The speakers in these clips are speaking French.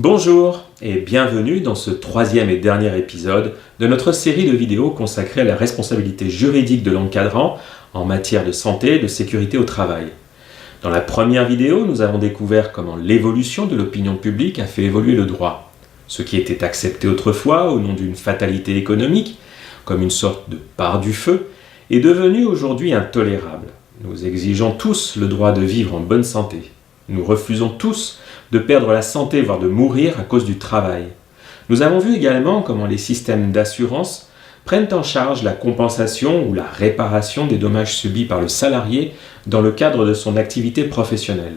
Bonjour et bienvenue dans ce troisième et dernier épisode de notre série de vidéos consacrée à la responsabilité juridique de l'encadrant en matière de santé et de sécurité au travail. Dans la première vidéo, nous avons découvert comment l'évolution de l'opinion publique a fait évoluer le droit. Ce qui était accepté autrefois au nom d'une fatalité économique, comme une sorte de part du feu, est devenu aujourd'hui intolérable. Nous exigeons tous le droit de vivre en bonne santé. Nous refusons tous de perdre la santé, voire de mourir à cause du travail. Nous avons vu également comment les systèmes d'assurance prennent en charge la compensation ou la réparation des dommages subis par le salarié dans le cadre de son activité professionnelle.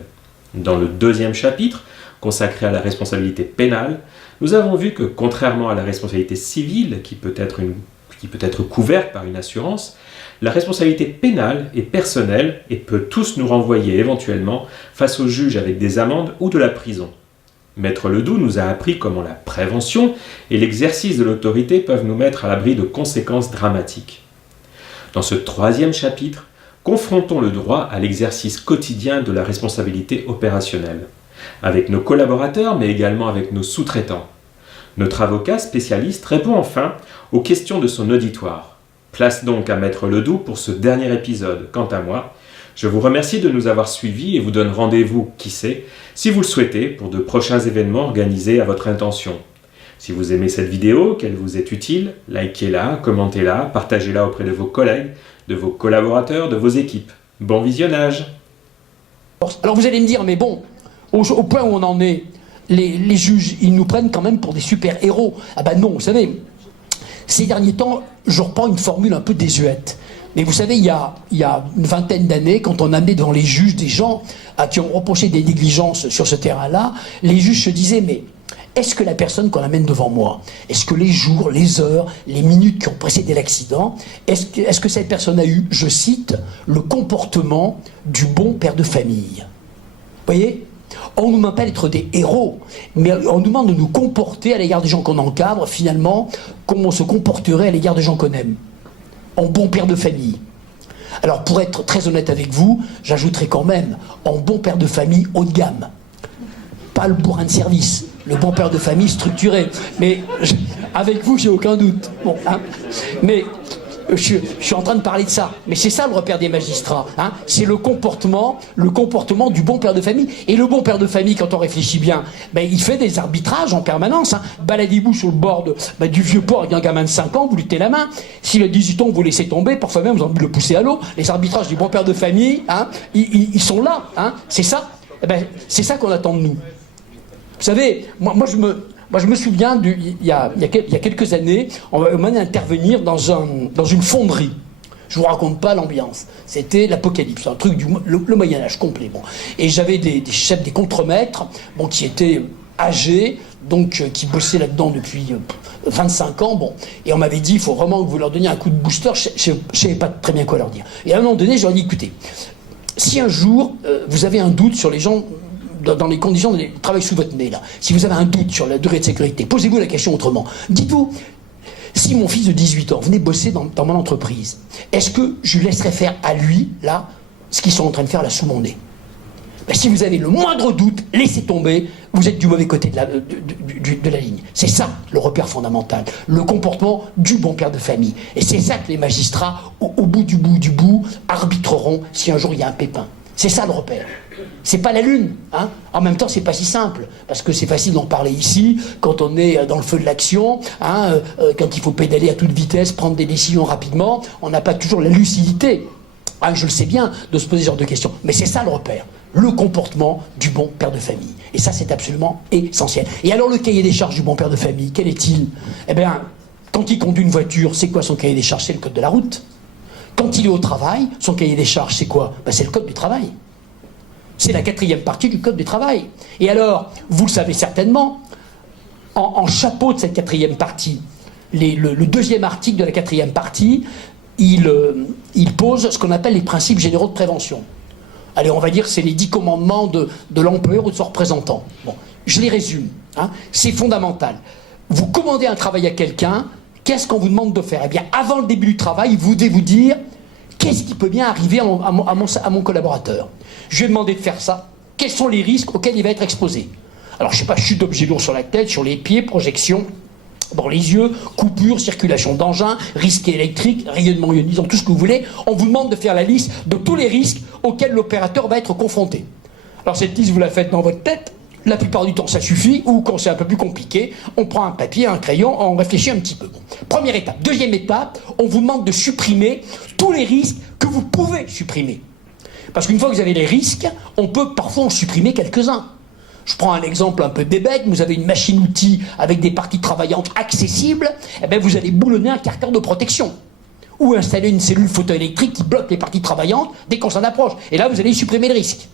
Dans le deuxième chapitre, consacré à la responsabilité pénale, nous avons vu que, contrairement à la responsabilité civile, qui peut être couverte par une assurance, la responsabilité pénale est personnelle et peut tous nous renvoyer éventuellement face au juge avec des amendes ou de la prison. Maître Ledoux nous a appris comment la prévention et l'exercice de l'autorité peuvent nous mettre à l'abri de conséquences dramatiques. Dans ce troisième chapitre, confrontons le droit à l'exercice quotidien de la responsabilité opérationnelle, avec nos collaborateurs mais également avec nos sous-traitants. Notre avocat spécialiste répond enfin aux questions de son auditoire. Place donc à Maître Ledoux pour ce dernier épisode. Quant à moi, je vous remercie de nous avoir suivis et vous donne rendez-vous, qui sait, si vous le souhaitez, pour de prochains événements organisés à votre intention. Si vous aimez cette vidéo, qu'elle vous est utile, likez-la, commentez-la, partagez-la auprès de vos collègues, de vos collaborateurs, de vos équipes. Bon visionnage! Alors vous allez me dire, mais bon, au point où on en est, les juges, ils nous prennent quand même pour des super-héros. Ah ben non, vous savez, ces derniers temps, je reprends une formule un peu désuète. Mais vous savez, il y a une vingtaine d'années, quand on amenait devant les juges des gens à qui on reprochait des négligences sur ce terrain-là, les juges se disaient, mais est-ce que la personne qu'on amène devant moi, est-ce que les jours, les heures, les minutes qui ont précédé l'accident, est-ce que cette personne a eu, je cite, le comportement du bon père de famille? Vous voyez ? On nous demande pas d'être des héros, mais on nous demande de nous comporter à l'égard des gens qu'on encadre, finalement, comme on se comporterait à l'égard des gens qu'on aime. En bon père de famille. Alors, pour être très honnête avec vous, j'ajouterai quand même, en bon père de famille haut de gamme. Pas le bourrin de service, le bon père de famille structuré. Mais avec vous, j'ai aucun doute. Bon, hein. Mais je suis en train de parler de ça. Mais c'est ça le repère des magistrats. Hein. C'est le comportement du bon père de famille. Et le bon père de famille, quand on réfléchit bien, ben, il fait des arbitrages en permanence. Hein. Baladez-vous sur le bord du vieux port avec un gamin de 5 ans, vous lui tenez la main. S'il a 18 ans, vous laissez tomber, parfois même vous avez envie de le pousser à l'eau. Les arbitrages du bon père de famille, hein, ils sont là. Hein. C'est ça. Eh ben, c'est ça qu'on attend de nous. Vous savez, moi je me souviens, il y a quelques années, on m'a amené à intervenir dans une fonderie. Je vous raconte pas l'ambiance. C'était l'apocalypse, un truc le Moyen-Âge complet. Bon. Et j'avais des chefs, des contremaîtres, bon, qui étaient âgés, donc qui bossaient là-dedans depuis 25 ans. Bon. Et on m'avait dit, il faut vraiment que vous leur donniez un coup de booster. Je ne savais pas très bien quoi leur dire. Et à un moment donné, je leur ai dit, écoutez, si un jour vous avez un doute sur les gens dans les conditions de travail sous votre nez, là. Si vous avez un doute sur la durée de sécurité, posez-vous la question autrement. Dites-vous, si mon fils de 18 ans venait bosser dans mon entreprise, est-ce que je lui laisserais faire à lui, là, ce qu'ils sont en train de faire là sous mon nez? Ben, si vous avez le moindre doute, laissez tomber, vous êtes du mauvais côté de la ligne. C'est ça le repère fondamental, le comportement du bon père de famille. Et c'est ça que les magistrats, au bout du bout, arbitreront si un jour il y a un pépin. C'est ça le repère. C'est pas la lune, hein. En même temps, c'est pas si simple, parce que c'est facile d'en parler ici, quand on est dans le feu de l'action, hein, quand il faut pédaler à toute vitesse, prendre des décisions rapidement, on n'a pas toujours la lucidité, hein, je le sais bien, de se poser ce genre de questions. Mais c'est ça le repère, le comportement du bon père de famille. Et ça, c'est absolument essentiel. Et alors, le cahier des charges du bon père de famille, quel est-il? Eh bien, quand il conduit une voiture, c'est quoi son cahier des charges? C'est le code de la route. Quand il est au travail, son cahier des charges, c'est quoi? Ben, c'est le code du travail. C'est la 4e partie du code du travail. Et alors, vous le savez certainement, en chapeau de cette 4e partie, le 2e article de la 4e partie, il pose ce qu'on appelle les principes généraux de prévention. Allez, on va dire que c'est les 10 commandements de l'employeur ou de son représentant. Bon, je les résume. Hein. C'est fondamental. Vous commandez un travail à quelqu'un, qu'est-ce qu'on vous demande de faire? Eh bien, avant le début du travail, vous devez vous dire qu'est-ce qui peut bien arriver à mon collaborateur? Je lui ai demandé de faire ça. Quels sont les risques auxquels il va être exposé? Alors je sais pas, chute d'objets lourds sur la tête, sur les pieds, projection dans les yeux, coupure, circulation d'engins, risques électriques, rayonnement ionisant, tout ce que vous voulez. On vous demande de faire la liste de tous les risques auxquels l'opérateur va être confronté. Alors cette liste, vous la faites dans votre tête. La plupart du temps, ça suffit. Ou quand c'est un peu plus compliqué, on prend un papier, un crayon, on réfléchit un petit peu. Bon. Première étape. Deuxième étape, on vous demande de supprimer tous les risques que vous pouvez supprimer. Parce qu'une fois que vous avez les risques, on peut parfois en supprimer quelques-uns. Je prends un exemple un peu bébête, vous avez une machine-outil avec des parties travaillantes accessibles, eh bien vous allez boulonner un carcan de protection. Ou installer une cellule photoélectrique qui bloque les parties travaillantes dès qu'on s'en approche. Et là, vous allez supprimer le risque.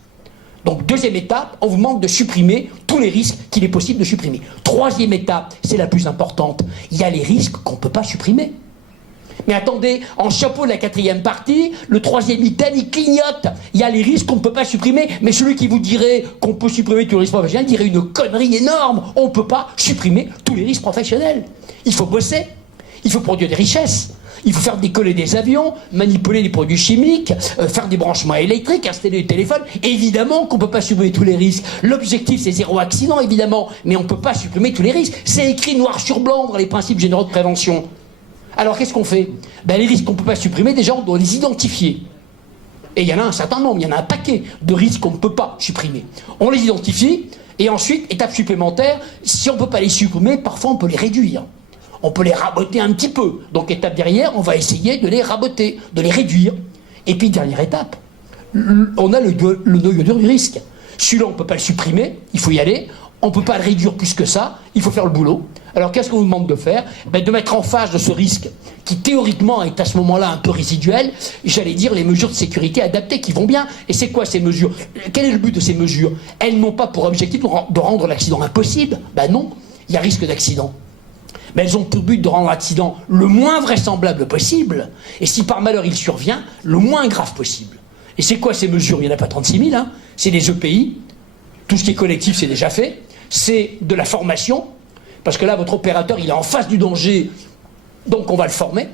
Donc, deuxième étape, on vous demande de supprimer tous les risques qu'il est possible de supprimer. Troisième étape, c'est la plus importante, il y a les risques qu'on ne peut pas supprimer. Mais attendez, en chapeau de la quatrième partie, le troisième item, il clignote. Il y a les risques qu'on ne peut pas supprimer, mais celui qui vous dirait qu'on peut supprimer tous les risques professionnels dirait une connerie énorme. On ne peut pas supprimer tous les risques professionnels. Il faut bosser, il faut produire des richesses, il faut faire décoller des avions, manipuler des produits chimiques, faire des branchements électriques, installer des téléphones. Évidemment qu'on ne peut pas supprimer tous les risques. L'objectif, c'est zéro accident, évidemment, mais on ne peut pas supprimer tous les risques. C'est écrit noir sur blanc dans les principes généraux de prévention. Alors qu'est-ce qu'on fait? Ben, les risques qu'on ne peut pas supprimer, déjà on doit les identifier. Et il y en a un certain nombre, il y en a un paquet de risques qu'on ne peut pas supprimer. On les identifie, et ensuite, étape supplémentaire, si on ne peut pas les supprimer, parfois on peut les réduire. On peut les raboter un petit peu. Donc étape derrière, on va essayer de les raboter, de les réduire. Et puis dernière étape, on a le noyau dur du risque. Celui-là, on ne peut pas le supprimer, il faut y aller. On ne peut pas le réduire plus que ça, il faut faire le boulot. Alors qu'est-ce qu'on vous demande de faire? Ben, de mettre en face de ce risque, qui théoriquement est à ce moment-là un peu résiduel, j'allais dire les mesures de sécurité adaptées qui vont bien. Et c'est quoi ces mesures? Quel est le but de ces mesures? Elles n'ont pas pour objectif de rendre l'accident impossible. Ben non, il y a risque d'accident. Mais elles ont pour but de rendre l'accident le moins vraisemblable possible, et si par malheur il survient, le moins grave possible. Et c'est quoi ces mesures? Il n'y en a pas 36 000, hein. C'est les EPI, tout ce qui est collectif c'est déjà fait. C'est de la formation, parce que là, votre opérateur, il est en face du danger, donc on va le former,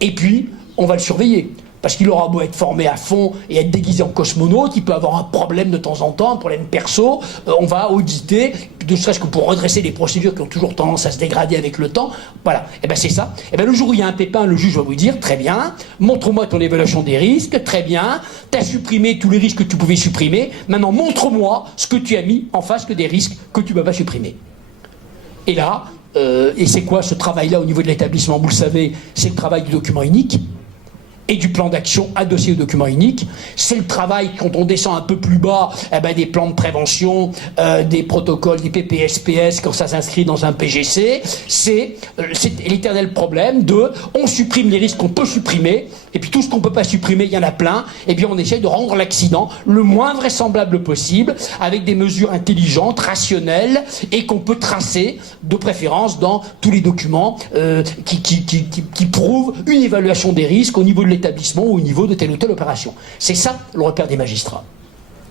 et puis, on va le surveiller. Parce qu'il aura beau être formé à fond et être déguisé en cosmonaute, il peut avoir un problème de temps en temps, un problème perso, on va auditer, ne serait-ce que pour redresser les procédures qui ont toujours tendance à se dégrader avec le temps. Voilà, et bien c'est ça. Et bien le jour où il y a un pépin, le juge va vous dire, très bien, montre-moi ton évaluation des risques, très bien, tu as supprimé tous les risques que tu pouvais supprimer, maintenant montre-moi ce que tu as mis en face que des risques que tu ne peux pas supprimer. Et là, et c'est quoi ce travail-là au niveau de l'établissement? Vous le savez, c'est le travail du document unique et du plan d'action adossé au document unique. C'est le travail, quand on descend un peu plus bas, eh ben, des plans de prévention, des protocoles, des PPSPS, quand ça s'inscrit dans un PGC. C'est l'éternel problème de on supprime les risques qu'on peut supprimer, et puis tout ce qu'on ne peut pas supprimer, il y en a plein, et bien on essaie de rendre l'accident le moins vraisemblable possible, avec des mesures intelligentes, rationnelles, et qu'on peut tracer, de préférence, dans tous les documents qui prouvent une évaluation des risques au niveau de l'établissement ou au niveau de telle ou telle opération. C'est ça le repère des magistrats.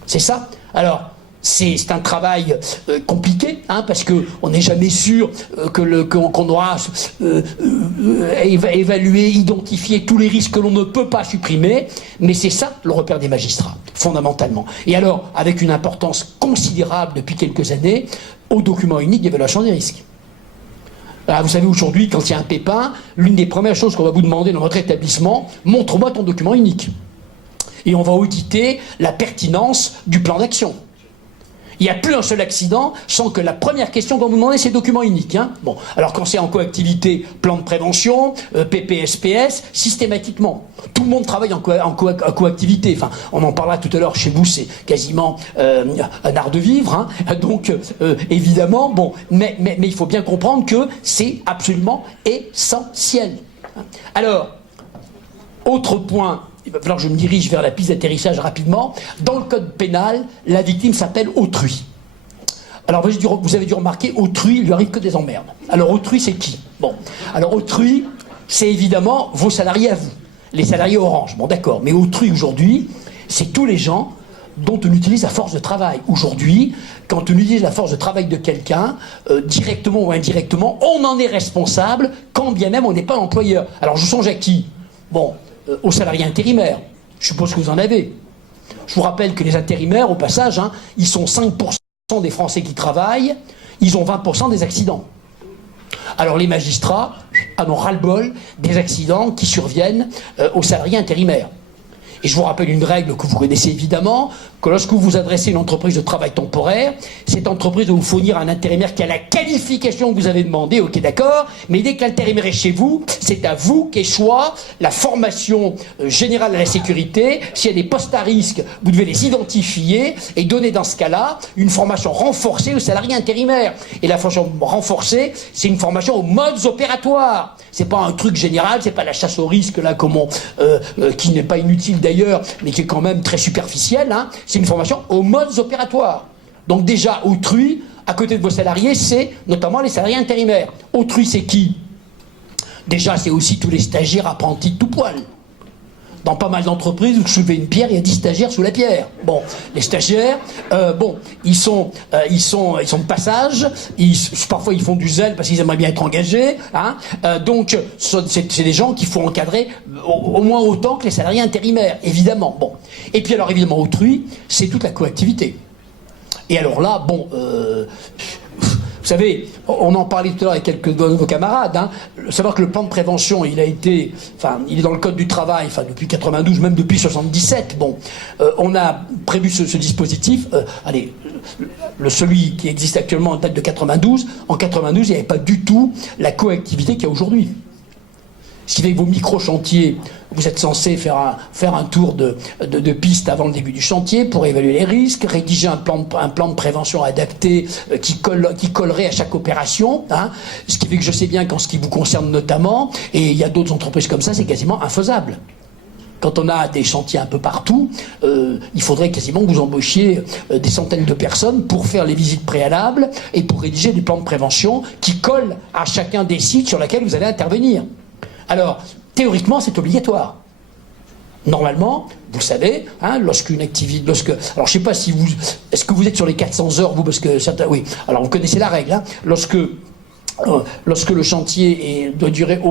C'est ça. Alors, c'est un travail compliqué, hein, parce qu'on n'est jamais sûr qu'on aura évalué, identifié tous les risques que l'on ne peut pas supprimer, mais c'est ça le repère des magistrats, fondamentalement. Et alors, avec une importance considérable depuis quelques années, au document unique d'évaluation des risques. Alors, vous savez, aujourd'hui, quand il y a un pépin, l'une des premières choses qu'on va vous demander dans votre établissement, montre-moi ton document unique. Et on va auditer la pertinence du plan d'action. Il n'y a plus un seul accident sans que la première question qu'on vous demande, c'est document unique. Hein. Bon, alors quand c'est en coactivité, plan de prévention, PPSPS, systématiquement. Tout le monde travaille en coactivité. Enfin, on en parlera tout à l'heure, chez vous, c'est quasiment un art de vivre. Hein. Donc, évidemment, bon, mais il faut bien comprendre que c'est absolument essentiel. Alors, autre point, il va falloir que je me dirige vers la piste d'atterrissage rapidement. Dans le code pénal, la victime s'appelle autrui. Alors vous avez dû remarquer, autrui, il lui arrive que des emmerdes. Alors autrui, c'est qui? Bon, alors autrui, c'est évidemment vos salariés à vous, les salariés Orange. Bon, d'accord, mais autrui aujourd'hui, c'est tous les gens dont on utilise la force de travail. Aujourd'hui, quand on utilise la force de travail de quelqu'un, directement ou indirectement, on en est responsable, quand bien même on n'est pas employeur. Alors je songe à qui? Bon, aux salariés intérimaires. Je suppose que vous en avez. Je vous rappelle que les intérimaires, au passage, hein, ils sont 5% des Français qui travaillent, ils ont 20% des accidents. Alors les magistrats en ont ras-le-bol des accidents qui surviennent aux salariés intérimaires. Et je vous rappelle une règle que vous connaissez évidemment, que lorsque vous vous adressez à une entreprise de travail temporaire, cette entreprise doit vous fournir un intérimaire qui a la qualification que vous avez demandé, ok d'accord, mais dès que l'intérimaire est chez vous, c'est à vous qu'échoit la formation générale à la sécurité. S'il y a des postes à risque, vous devez les identifier et donner dans ce cas-là une formation renforcée aux salariés intérimaires. Et la formation renforcée, c'est une formation aux modes opératoires. C'est pas un truc général, c'est pas la chasse au risque là, qui n'est pas inutile d'ailleurs, mais qui est quand même très superficielle, hein. C'est une formation aux modes opératoires. Donc déjà, autrui, à côté de vos salariés, c'est notamment les salariés intérimaires. Autrui, c'est qui? Déjà, c'est aussi tous les stagiaires apprentis de tout poil. Dans pas mal d'entreprises, vous soulevez une pierre, il y a 10 stagiaires sous la pierre. Bon, les stagiaires, ils sont de passage, parfois ils font du zèle parce qu'ils aimeraient bien être engagés, hein. Donc, c'est des gens qu'il faut encadrer au moins autant que les salariés intérimaires, évidemment. Bon. Et puis alors, évidemment, autrui, c'est toute la coactivité. Et alors là, vous savez, on en parlait tout à l'heure avec quelques de vos camarades, hein. Savoir que le plan de prévention, il est dans le code du travail, depuis 92, même depuis 77. Bon, on a prévu ce dispositif. Celui qui existe actuellement date de 92. En 92, il n'y avait pas du tout la coactivité qu'il y a aujourd'hui. Ce qui fait que vos micro-chantiers, vous êtes censé faire un tour de piste avant le début du chantier pour évaluer les risques, rédiger un plan de prévention adapté qui collerait à chaque opération, hein. Ce qui fait que je sais bien qu'en ce qui vous concerne notamment, et il y a d'autres entreprises comme ça, c'est quasiment infaisable. Quand on a des chantiers un peu partout, il faudrait quasiment que vous embauchiez des centaines de personnes pour faire les visites préalables et pour rédiger des plans de prévention qui collent à chacun des sites sur lesquels vous allez intervenir. Alors, théoriquement, c'est obligatoire. Normalement, vous savez, hein, lorsqu'une activité... alors, je ne sais pas si vous... Est-ce que vous êtes sur les 400 heures, vous? Parce que certains... Oui. Alors, vous connaissez la règle, hein. Lorsque le chantier doit durer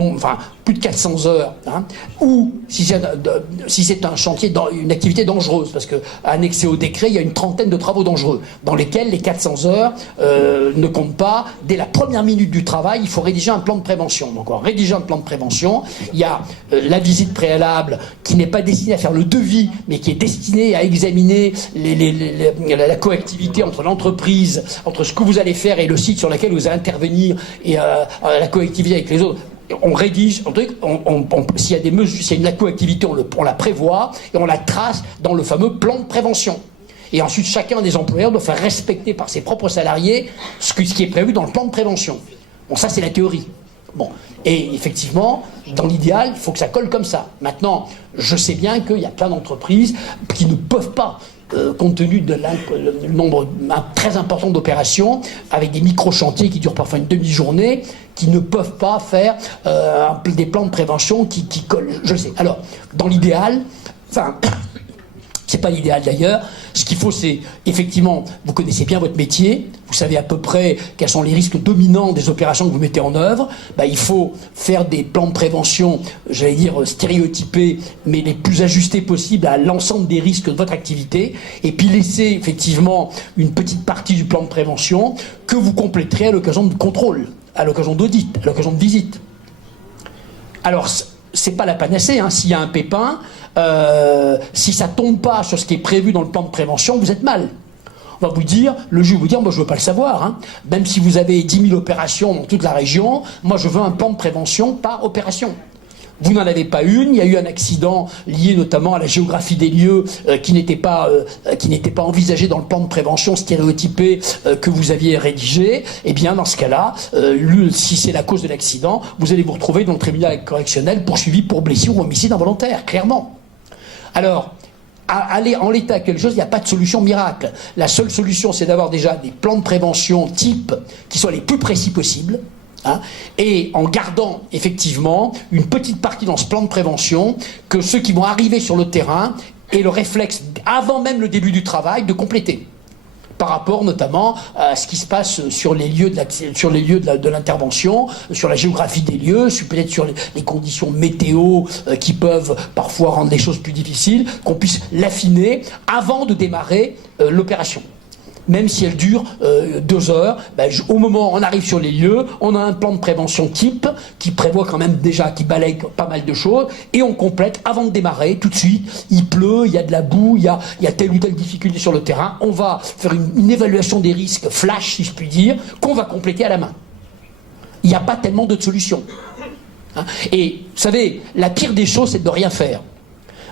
plus de 400 heures, hein, ou si c'est un chantier, une activité dangereuse, parce que annexé au décret, il y a une trentaine de travaux dangereux, dans lesquels les 400 heures ne comptent pas. Dès la première minute du travail, il faut rédiger un plan de prévention. Donc, en rédigeant un plan de prévention, il y a la visite préalable qui n'est pas destinée à faire le devis, mais qui est destinée à examiner la coactivité entre l'entreprise, entre ce que vous allez faire et le site sur lequel vous allez intervenir, et la coactivité avec les autres. On rédige un truc, s'il y a des mesures, s'il y a une la coactivité, on la prévoit et on la trace dans le fameux plan de prévention. Et ensuite, chacun des employeurs doit faire respecter par ses propres salariés ce qui est prévu dans le plan de prévention. Bon, ça c'est la théorie. Bon, et effectivement, dans l'idéal, il faut que ça colle comme ça. Maintenant, je sais bien qu'il y a plein d'entreprises qui ne peuvent pas, compte tenu de nombre très important d'opérations, avec des micro-chantiers qui durent parfois une demi-journée, qui ne peuvent pas faire des plans de prévention qui collent. Je sais. Alors, dans l'idéal, c'est pas l'idéal d'ailleurs. Ce qu'il faut, c'est effectivement, vous connaissez bien votre métier, vous savez à peu près quels sont les risques dominants des opérations que vous mettez en œuvre. Il faut faire des plans de prévention, j'allais dire stéréotypés, mais les plus ajustés possibles à l'ensemble des risques de votre activité, et puis laisser effectivement une petite partie du plan de prévention que vous compléterez à l'occasion de contrôle, à l'occasion d'audit, à l'occasion de visite. Alors, c'est pas la panacée, hein. S'il y a un pépin, si ça tombe pas sur ce qui est prévu dans le plan de prévention, vous êtes mal. On va vous dire, le juge va vous dire, moi je veux pas le savoir, hein. Même si vous avez 10 000 opérations dans toute la région, moi je veux un plan de prévention par opération. Vous n'en avez pas une, il y a eu un accident lié notamment à la géographie des lieux qui n'était pas envisagé dans le plan de prévention stéréotypé que vous aviez rédigé. Et bien dans ce cas-là, si c'est la cause de l'accident, vous allez vous retrouver dans le tribunal correctionnel poursuivi pour blessure ou homicide involontaire, clairement. Alors, en l'état quelque chose, il n'y a pas de solution miracle. La seule solution, c'est d'avoir déjà des plans de prévention type qui soient les plus précis possibles. Hein, et en gardant effectivement une petite partie dans ce plan de prévention que ceux qui vont arriver sur le terrain aient le réflexe, avant même le début du travail, de compléter. Par rapport notamment à ce qui se passe sur les lieux de l'intervention, sur la géographie des lieux, peut-être sur les conditions météo qui peuvent parfois rendre les choses plus difficiles, qu'on puisse l'affiner avant de démarrer l'opération. même si elle dure 2 heures, au moment où on arrive sur les lieux, on a un plan de prévention type qui prévoit quand même déjà, qui balaye pas mal de choses, et on complète avant de démarrer, tout de suite, il pleut, il y a de la boue, il y a telle ou telle difficulté sur le terrain, on va faire une évaluation des risques flash, si je puis dire, qu'on va compléter à la main. Il n'y a pas tellement d'autres solutions. Hein. Et vous savez, la pire des choses, c'est de ne rien faire.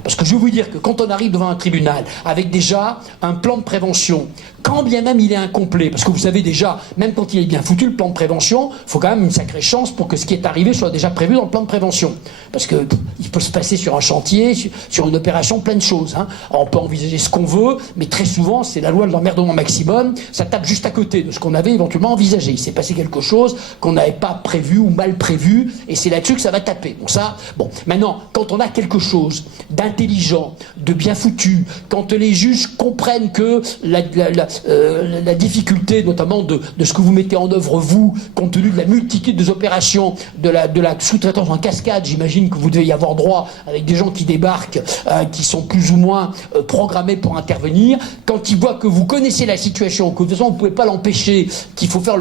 Parce que je vais vous dire que quand on arrive devant un tribunal avec déjà un plan de prévention, quand bien même il est incomplet, parce que vous savez déjà, même quand il est bien foutu, le plan de prévention, il faut quand même une sacrée chance pour que ce qui est arrivé soit déjà prévu dans le plan de prévention. Parce que il peut se passer sur un chantier, sur une opération, plein de choses. Hein. Alors, on peut envisager ce qu'on veut, mais très souvent, c'est la loi de l'emmerdement maximum, ça tape juste à côté de ce qu'on avait éventuellement envisagé. Il s'est passé quelque chose qu'on n'avait pas prévu ou mal prévu, et c'est là-dessus que ça va taper. Bon, maintenant, quand on a quelque chose d'intelligent, de bien foutu, quand les juges comprennent que la difficulté, notamment de ce que vous mettez en œuvre, vous, compte tenu de la multitude des opérations, de la sous-traitance en cascade, j'imagine que vous devez y avoir droit avec des gens qui débarquent, qui sont plus ou moins programmés pour intervenir, quand ils voient que vous connaissez la situation, que de toute façon vous ne pouvez pas l'empêcher, qu'il faut faire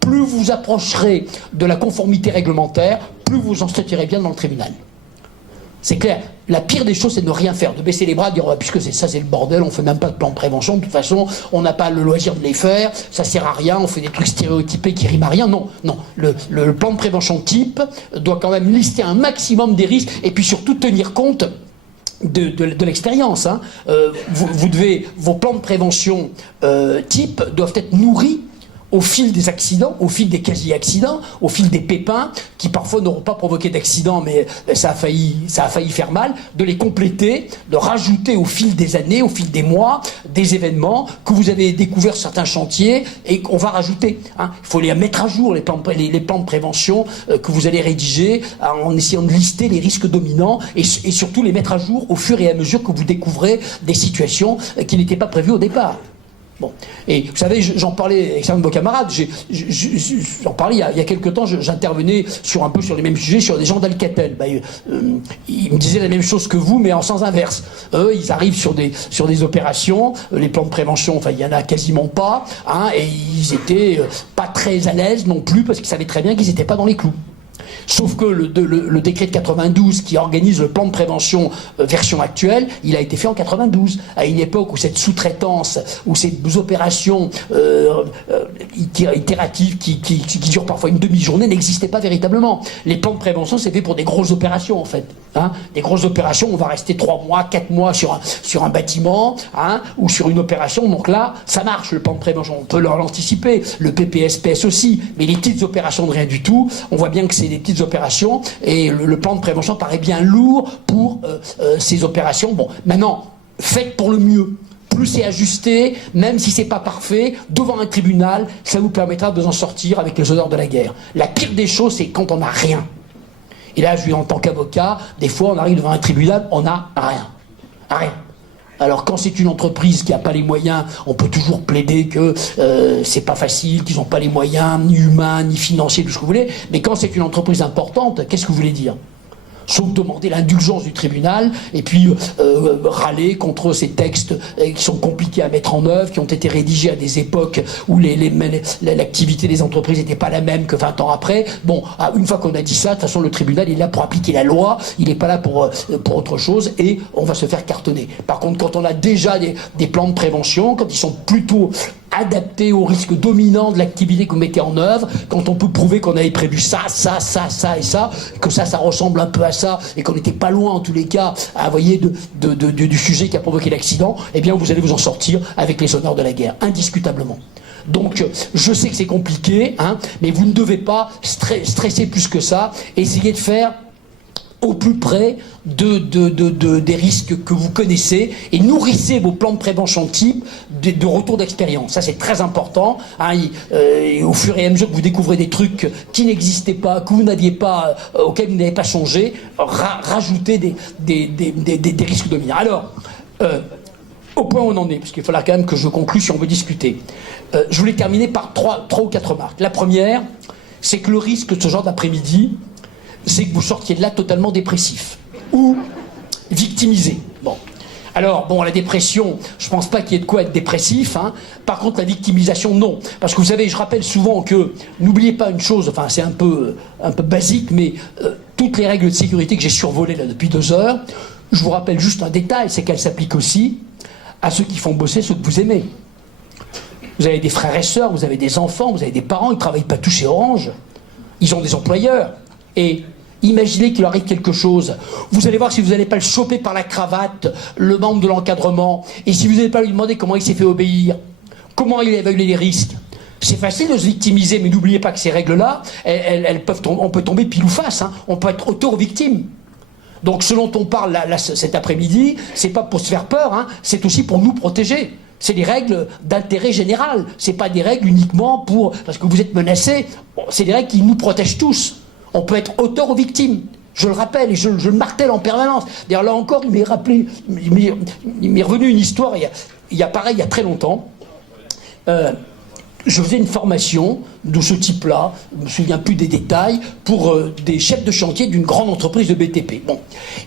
plus vous approcherez de la conformité réglementaire, plus vous en sortirez bien dans le tribunal. C'est clair. La pire des choses, c'est de ne rien faire, de baisser les bras, de dire puisque c'est ça, c'est le bordel, on fait même pas de plan de prévention, de toute façon, on n'a pas le loisir de les faire, ça sert à rien, on fait des trucs stéréotypés qui riment à rien. Non. Le plan de prévention type doit quand même lister un maximum des risques et puis surtout tenir compte de l'expérience. Hein. Vos plans de prévention type doivent être nourris au fil des accidents, au fil des quasi-accidents, au fil des pépins, qui parfois n'auront pas provoqué d'accident, mais ça a failli faire mal, de les compléter, de rajouter au fil des années, au fil des mois, des événements que vous avez découverts sur certains chantiers et qu'on va rajouter. Hein. Il faut les mettre à jour, les plans de prévention que vous allez rédiger, en essayant de lister les risques dominants et surtout les mettre à jour au fur et à mesure que vous découvrez des situations qui n'étaient pas prévues au départ. Bon. Et vous savez, j'en parlais avec certains de vos camarades, j'en parlais il y a quelques temps, j'intervenais un peu sur les mêmes sujets, sur des gens d'Alcatel. Ils me disaient la même chose que vous, mais en sens inverse. Eux, ils arrivent sur des opérations, les plans de prévention, il y en a quasiment pas, hein, et ils étaient pas très à l'aise non plus, parce qu'ils savaient très bien qu'ils n'étaient pas dans les clous. Sauf que le décret de 92 qui organise le plan de prévention version actuelle, il a été fait en 92, à une époque où cette sous-traitance, où ces opérations itératives qui durent parfois une demi-journée n'existaient pas véritablement. Les plans de prévention, c'est fait pour des grosses opérations en fait. Hein. Des grosses opérations, on va rester 3 mois, 4 mois sur un bâtiment, hein, ou sur une opération, donc là, ça marche le plan de prévention, on peut l'anticiper, le PPSPS aussi, mais les petites opérations de rien du tout, on voit bien que c'est des petites opérations et le plan de prévention paraît bien lourd pour ces opérations. Bon, maintenant, faites pour le mieux. Plus c'est ajusté, même si c'est pas parfait, devant un tribunal, ça vous permettra de vous en sortir avec les honneurs de la guerre. La pire des choses, c'est quand on n'a rien. Et là, en tant qu'avocat, des fois, on arrive devant un tribunal, on n'a rien. Rien. Alors quand c'est une entreprise qui n'a pas les moyens, on peut toujours plaider que c'est pas facile, qu'ils n'ont pas les moyens, ni humains, ni financiers, tout ce que vous voulez. Mais quand c'est une entreprise importante, qu'est-ce que vous voulez dire ? Sauf demander l'indulgence du tribunal et puis râler contre ces textes qui sont compliqués à mettre en œuvre, qui ont été rédigés à des époques où l'activité des entreprises n'était pas la même que 20 ans après. Bon, une fois qu'on a dit ça, de toute façon le tribunal est là pour appliquer la loi, il n'est pas là pour autre chose et on va se faire cartonner. Par contre, quand on a déjà des plans de prévention, quand ils sont plutôt adapté aux risques dominants de l'activité que vous mettez en œuvre, quand on peut prouver qu'on avait prévu ça et ça, que ça ressemble un peu à ça, et qu'on n'était pas loin en tous les cas, à voyez, du sujet qui a provoqué l'accident, eh bien vous allez vous en sortir avec les honneurs de la guerre, indiscutablement. Donc je sais que c'est compliqué, hein, mais vous ne devez pas stresser plus que ça, essayez de faire au plus près des risques que vous connaissez et nourrissez vos plans de prévention type de retour d'expérience. Ça c'est très important. Hein, et au fur et à mesure que vous découvrez des trucs qui n'existaient pas, que vous n'aviez pas, auxquels vous n'avez pas songé, rajoutez des risques dominants. Alors, au point où on en est, parce qu'il faudra quand même que je conclue si on veut discuter. Je voulais terminer par trois ou quatre remarques. La première, c'est que le risque de ce genre d'après-midi, c'est que vous sortiez de là totalement dépressif ou victimisé. Bon. Alors, bon, la dépression, je pense pas qu'il y ait de quoi être dépressif, hein. Par contre, la victimisation, non. Parce que vous savez, je rappelle souvent que, n'oubliez pas une chose, enfin, c'est un peu basique, mais toutes les règles de sécurité que j'ai survolées là depuis 2 heures, je vous rappelle juste un détail, c'est qu'elles s'appliquent aussi à ceux qui font bosser ceux que vous aimez. Vous avez des frères et sœurs, vous avez des enfants, vous avez des parents, ils ne travaillent pas tous chez Orange. Ils ont des employeurs. Et imaginez qu'il arrive quelque chose. Vous allez voir si vous n'allez pas le choper par la cravate, le membre de l'encadrement, et si vous n'allez pas lui demander comment il s'est fait obéir, comment il a évalué les risques. C'est facile de se victimiser, mais n'oubliez pas que ces règles-là, on peut tomber pile ou face, hein. On peut être auto-victime. Donc ce dont on parle cet après-midi, c'est pas pour se faire peur, hein, c'est aussi pour nous protéger. C'est des règles d'intérêt général. C'est pas des règles uniquement parce que vous êtes menacés. Bon, c'est des règles qui nous protègent tous. On peut être auteur ou victime. Je le rappelle et je le martèle en permanence. D'ailleurs, là encore, il m'est revenu une histoire il y a très longtemps. Je faisais une formation de ce type-là, je ne me souviens plus des détails, pour des chefs de chantier d'une grande entreprise de BTP. Bon.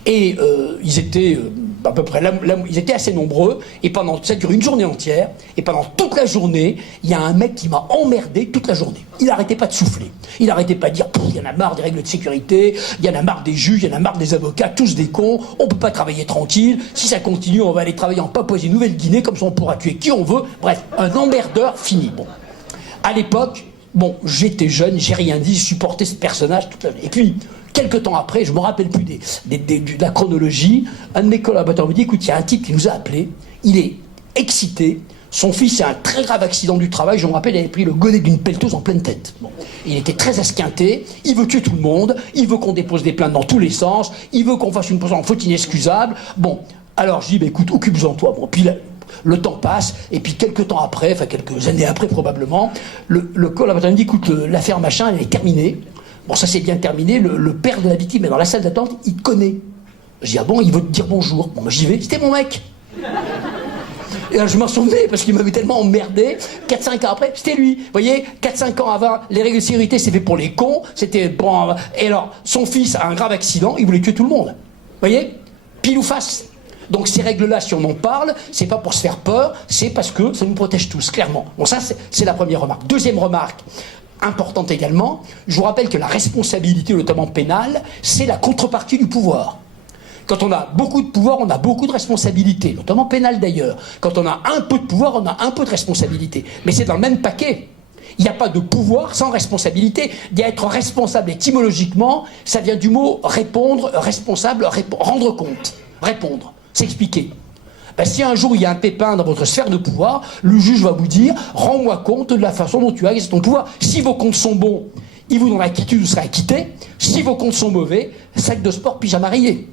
Et ils étaient à peu près, ils étaient assez nombreux, et ça dure une journée entière, et pendant toute la journée, il y a un mec qui m'a emmerdé toute la journée. Il n'arrêtait pas de souffler. Il n'arrêtait pas de dire, il y en a marre des règles de sécurité, il y en a marre des juges, il y en a marre des avocats, tous des cons, on ne peut pas travailler tranquille, si ça continue, on va aller travailler en Papouasie-Nouvelle-Guinée, comme ça on pourra tuer qui on veut. Bref, un emmerdeur fini. Bon. À l'époque, bon, j'étais jeune, j'ai rien dit, je supportais ce personnage toute la vie. Et puis, quelques temps après, je me rappelle plus de la chronologie, un de mes collaborateurs me dit, écoute, il y a un type qui nous a appelés, il est excité, son fils a un très grave accident du travail, je me rappelle, il avait pris le godet d'une pelleteuse en pleine tête. Bon. Il était très esquinté, il veut tuer tout le monde, il veut qu'on dépose des plaintes dans tous les sens, il veut qu'on fasse une procédure en faute inexcusable. Bon, alors je dis, bah, écoute, occupe-en toi. Bon, puis le temps passe, et puis quelques années après probablement, le collaborateur me dit, écoute, l'affaire machin, elle est terminée. Bon, ça c'est bien terminé, le père de la victime est dans la salle d'attente, il te connaît. Je dis, ah bon, il veut te dire bonjour. Bon, moi j'y vais, c'était mon mec. Et là, je m'en souvenais, parce qu'il m'avait tellement emmerdé, 4-5 ans après, c'était lui. Vous voyez, 4-5 ans avant, les règles de sécurité, c'est fait pour les cons, c'était bon. Et alors, son fils a un grave accident, il voulait tuer tout le monde. Vous voyez, pile ou face. Donc ces règles-là, si on en parle, c'est pas pour se faire peur, c'est parce que ça nous protège tous, clairement. Bon, ça, c'est la première remarque. Deuxième remarque, importante également, je vous rappelle que la responsabilité, notamment pénale, c'est la contrepartie du pouvoir. Quand on a beaucoup de pouvoir, on a beaucoup de responsabilités, notamment pénale d'ailleurs. Quand on a un peu de pouvoir, on a un peu de responsabilité. Mais c'est dans le même paquet. Il n'y a pas de pouvoir sans responsabilité. D'être responsable étymologiquement, ça vient du mot répondre, responsable, rendre compte, répondre. S'expliquer. Ben, si un jour il y a un pépin dans votre sphère de pouvoir, le juge va vous dire, rends-moi compte de la façon dont tu as exercé ton pouvoir. Si vos comptes sont bons, il vous donnera quittitude, vous serez acquitté. Si vos comptes sont mauvais, sac de sport, pyjama rayé.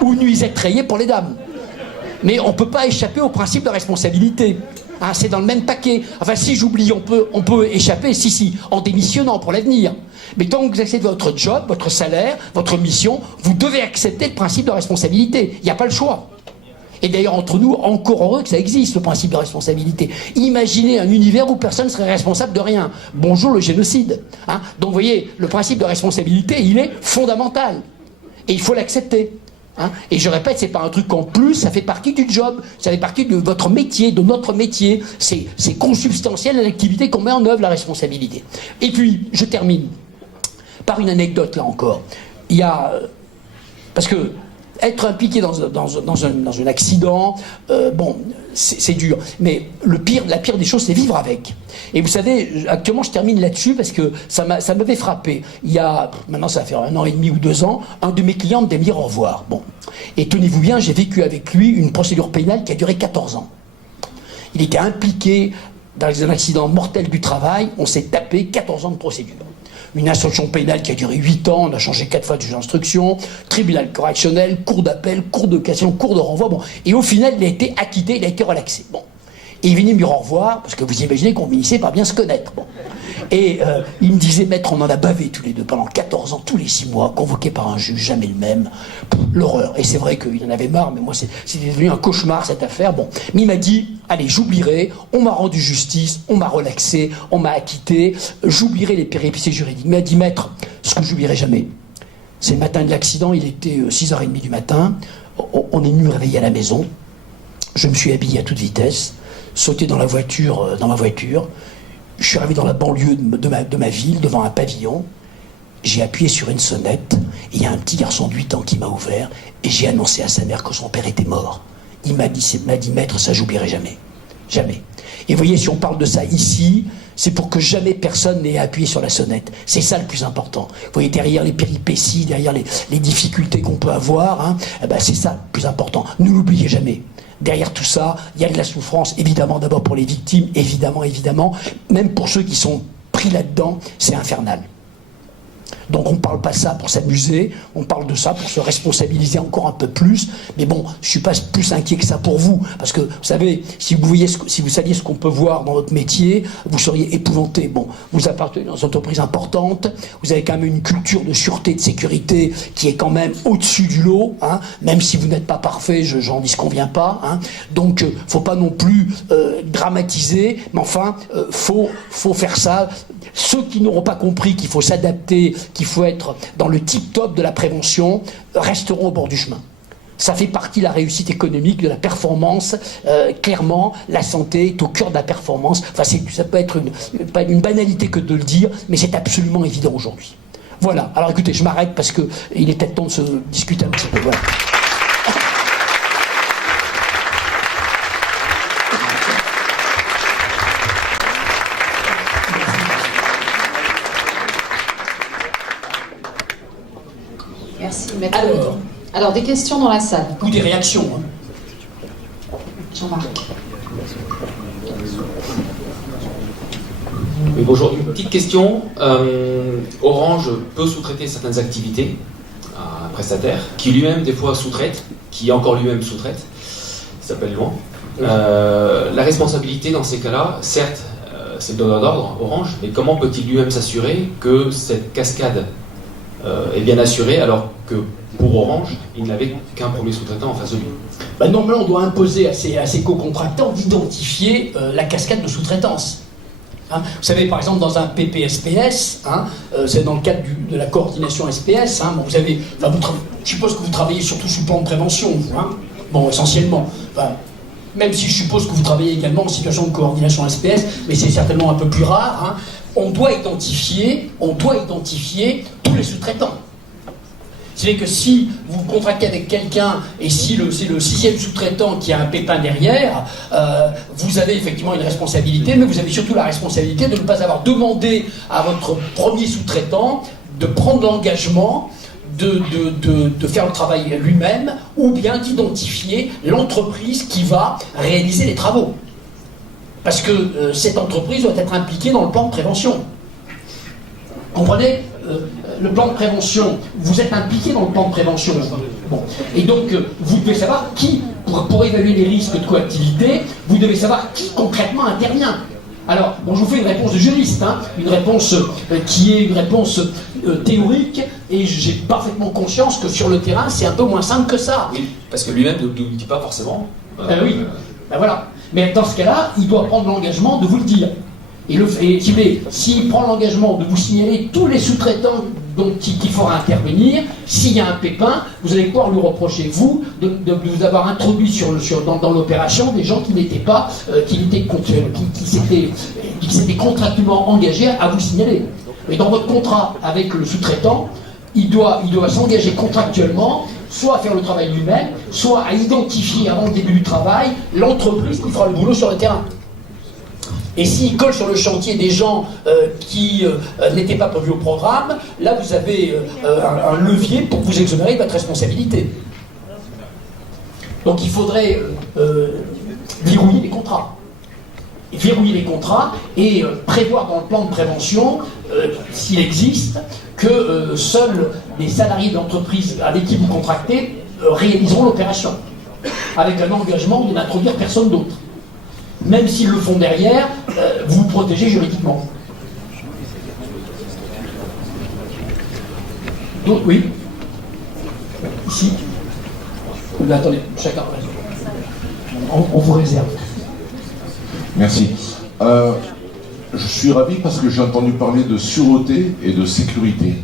Ou nuisette rayée pour les dames. Mais on ne peut pas échapper au principe de responsabilité. Hein, c'est dans le même paquet. Enfin, si j'oublie, on peut échapper, si, en démissionnant pour l'avenir. Mais tant que vous acceptez votre job, votre salaire, votre mission, vous devez accepter le principe de responsabilité. Il n'y a pas le choix. Et d'ailleurs, entre nous, encore heureux que ça existe, le principe de responsabilité. Imaginez un univers où personne ne serait responsable de rien. Bonjour le génocide. Hein. Donc, vous voyez, le principe de responsabilité, il est fondamental. Et il faut l'accepter. Hein. Et je répète, c'est pas un truc en plus, ça fait partie du job, ça fait partie de votre métier, de notre métier. C'est consubstantiel à l'activité qu'on met en œuvre, la responsabilité. Et puis, je termine par une anecdote, là encore. Il y a... parce que être impliqué dans un accident, bon, c'est dur. Mais la pire des choses, c'est vivre avec. Et vous savez, actuellement, je termine là-dessus parce que ça m'avait frappé. Il y a, maintenant ça va faire 1 an et demi ou 2 ans, un de mes clients me dit au revoir. Bon. Et tenez-vous bien, j'ai vécu avec lui une procédure pénale qui a duré 14 ans. Il était impliqué dans un accident mortel du travail, on s'est tapé 14 ans de procédure. Une instruction pénale qui a duré 8 ans, on a changé 4 fois de juge d'instruction, tribunal correctionnel, cour d'appel, cour de cassation, cour de renvoi, bon. Et au final, il a été acquitté, il a été relaxé. Bon. Et il venait me dire au revoir, parce que vous imaginez qu'on finissait par bien se connaître. Bon. Et il me disait, maître, on en a bavé tous les deux pendant 14 ans, tous les 6 mois, convoqué par un juge, jamais le même. L'horreur. Et c'est vrai qu'il en avait marre, mais moi, c'était devenu un cauchemar, cette affaire. Bon. Mais il m'a dit, allez, j'oublierai, on m'a rendu justice, on m'a relaxé, on m'a acquitté, j'oublierai les péripéties juridiques. Il m'a dit, maître, ce que j'oublierai jamais, c'est le matin de l'accident, il était 6h30 du matin, on est venu me réveiller à la maison. Je me suis habillé à toute vitesse, sauté dans ma voiture. Je suis arrivé dans la banlieue de ma ville, devant un pavillon. J'ai appuyé sur une sonnette, et il y a un petit garçon de 8 ans qui m'a ouvert, et j'ai annoncé à sa mère que son père était mort. Il m'a dit, maître, ça j'oublierai jamais. Jamais. Et vous voyez, si on parle de ça ici, c'est pour que jamais personne n'ait appuyé sur la sonnette. C'est ça le plus important. Vous voyez, derrière les péripéties, derrière les difficultés qu'on peut avoir, hein, eh ben c'est ça le plus important. Ne l'oubliez jamais. Derrière tout ça, il y a de la souffrance, évidemment, d'abord pour les victimes, évidemment, même pour ceux qui sont pris là-dedans, c'est infernal. Donc on ne parle pas ça pour s'amuser, on parle de ça pour se responsabiliser encore un peu plus. Mais bon, je ne suis pas plus inquiet que ça pour vous. Parce que, vous savez, si vous saviez ce qu'on peut voir dans notre métier, vous seriez épouvanté. Bon, vous appartenez dans une entreprise importante, vous avez quand même une culture de sûreté, de sécurité qui est quand même au-dessus du lot, hein, même si vous n'êtes pas parfait, j'en disconviens pas. Hein. Donc, faut pas non plus dramatiser, mais enfin, faut faire ça. Ceux qui n'auront pas compris qu'il faut s'adapter, qu'il faut être dans le tip-top de la prévention, resteront au bord du chemin. Ça fait partie de la réussite économique, de la performance. Clairement, la santé est au cœur de la performance. Enfin, ça peut être une banalité que de le dire, mais c'est absolument évident aujourd'hui. Voilà. Alors écoutez, je m'arrête parce qu'il est peut-être temps de se discuter un petit peu. Voilà. Alors, des questions dans la salle. Ou des réactions. Hein. Jean-Marc. Oui, bonjour. Une petite question. Orange peut sous-traiter certaines activités à un prestataire qui lui-même, des fois, sous-traite, qui encore lui-même sous-traite. Ça s'appelle loin. La responsabilité dans ces cas-là, certes, c'est le donneur d'ordre, Orange, mais comment peut-il lui-même s'assurer que cette cascade est bien assurée alors que pour Orange, il n'avait qu'un premier sous-traitant en face de lui? Normalement, on doit imposer à ses co-contractants d'identifier la cascade de sous-traitance. Hein, vous savez, par exemple, dans un PPSPS, hein, c'est dans le cadre de la coordination SPS, hein, bon, je suppose que vous travaillez surtout sous le plan de prévention, vous, hein, bon, essentiellement. Enfin, même si je suppose que vous travaillez également en situation de coordination SPS, mais c'est certainement un peu plus rare, hein, on doit identifier tous les sous-traitants. C'est que si vous contractez avec quelqu'un et si c'est le 6e sous-traitant qui a un pépin derrière, vous avez effectivement une responsabilité, mais vous avez surtout la responsabilité de ne pas avoir demandé à votre premier sous-traitant de prendre l'engagement de faire le travail lui-même ou bien d'identifier l'entreprise qui va réaliser les travaux. Parce que cette entreprise doit être impliquée dans le plan de prévention. Comprenez ? Le plan de prévention, vous êtes impliqué dans le plan de prévention. Bon. Et donc, vous devez savoir qui, pour évaluer les risques de coactivité, vous devez savoir qui concrètement intervient. Alors, bon, je vous fais une réponse de juriste, hein, une réponse qui est une réponse théorique, et j'ai parfaitement conscience que sur le terrain, c'est un peu moins simple que ça. Oui, parce que lui-même ne vous dit pas forcément. Oui, ben voilà. Mais dans ce cas-là, il doit prendre l'engagement de vous le dire. Et s'il prend l'engagement de vous signaler tous les sous-traitants dont il faudra intervenir, s'il y a un pépin, vous allez pouvoir lui reprocher, vous, de vous avoir introduit dans l'opération des gens qui n'étaient pas, qui s'étaient contractuellement engagés à vous signaler. Et dans votre contrat avec le sous-traitant, il doit s'engager contractuellement, soit à faire le travail lui-même, soit à identifier avant le début du travail l'entreprise qui fera le boulot sur le terrain. Et s'il colle sur le chantier des gens qui n'étaient pas prévus au programme, là vous avez un levier pour vous exonérer de votre responsabilité. Donc il faudrait verrouiller les contrats. Verrouiller les contrats et prévoir dans le plan de prévention, s'il existe, que seuls les salariés d'entreprise avec qui vous contractez réaliseront l'opération, avec un engagement de n'introduire personne d'autre. Même s'ils le font derrière, vous vous protégez juridiquement. Donc, oui. Ici. Mais attendez, chacun. On vous réserve. Merci. Je suis ravi parce que j'ai entendu parler de sûreté et de sécurité.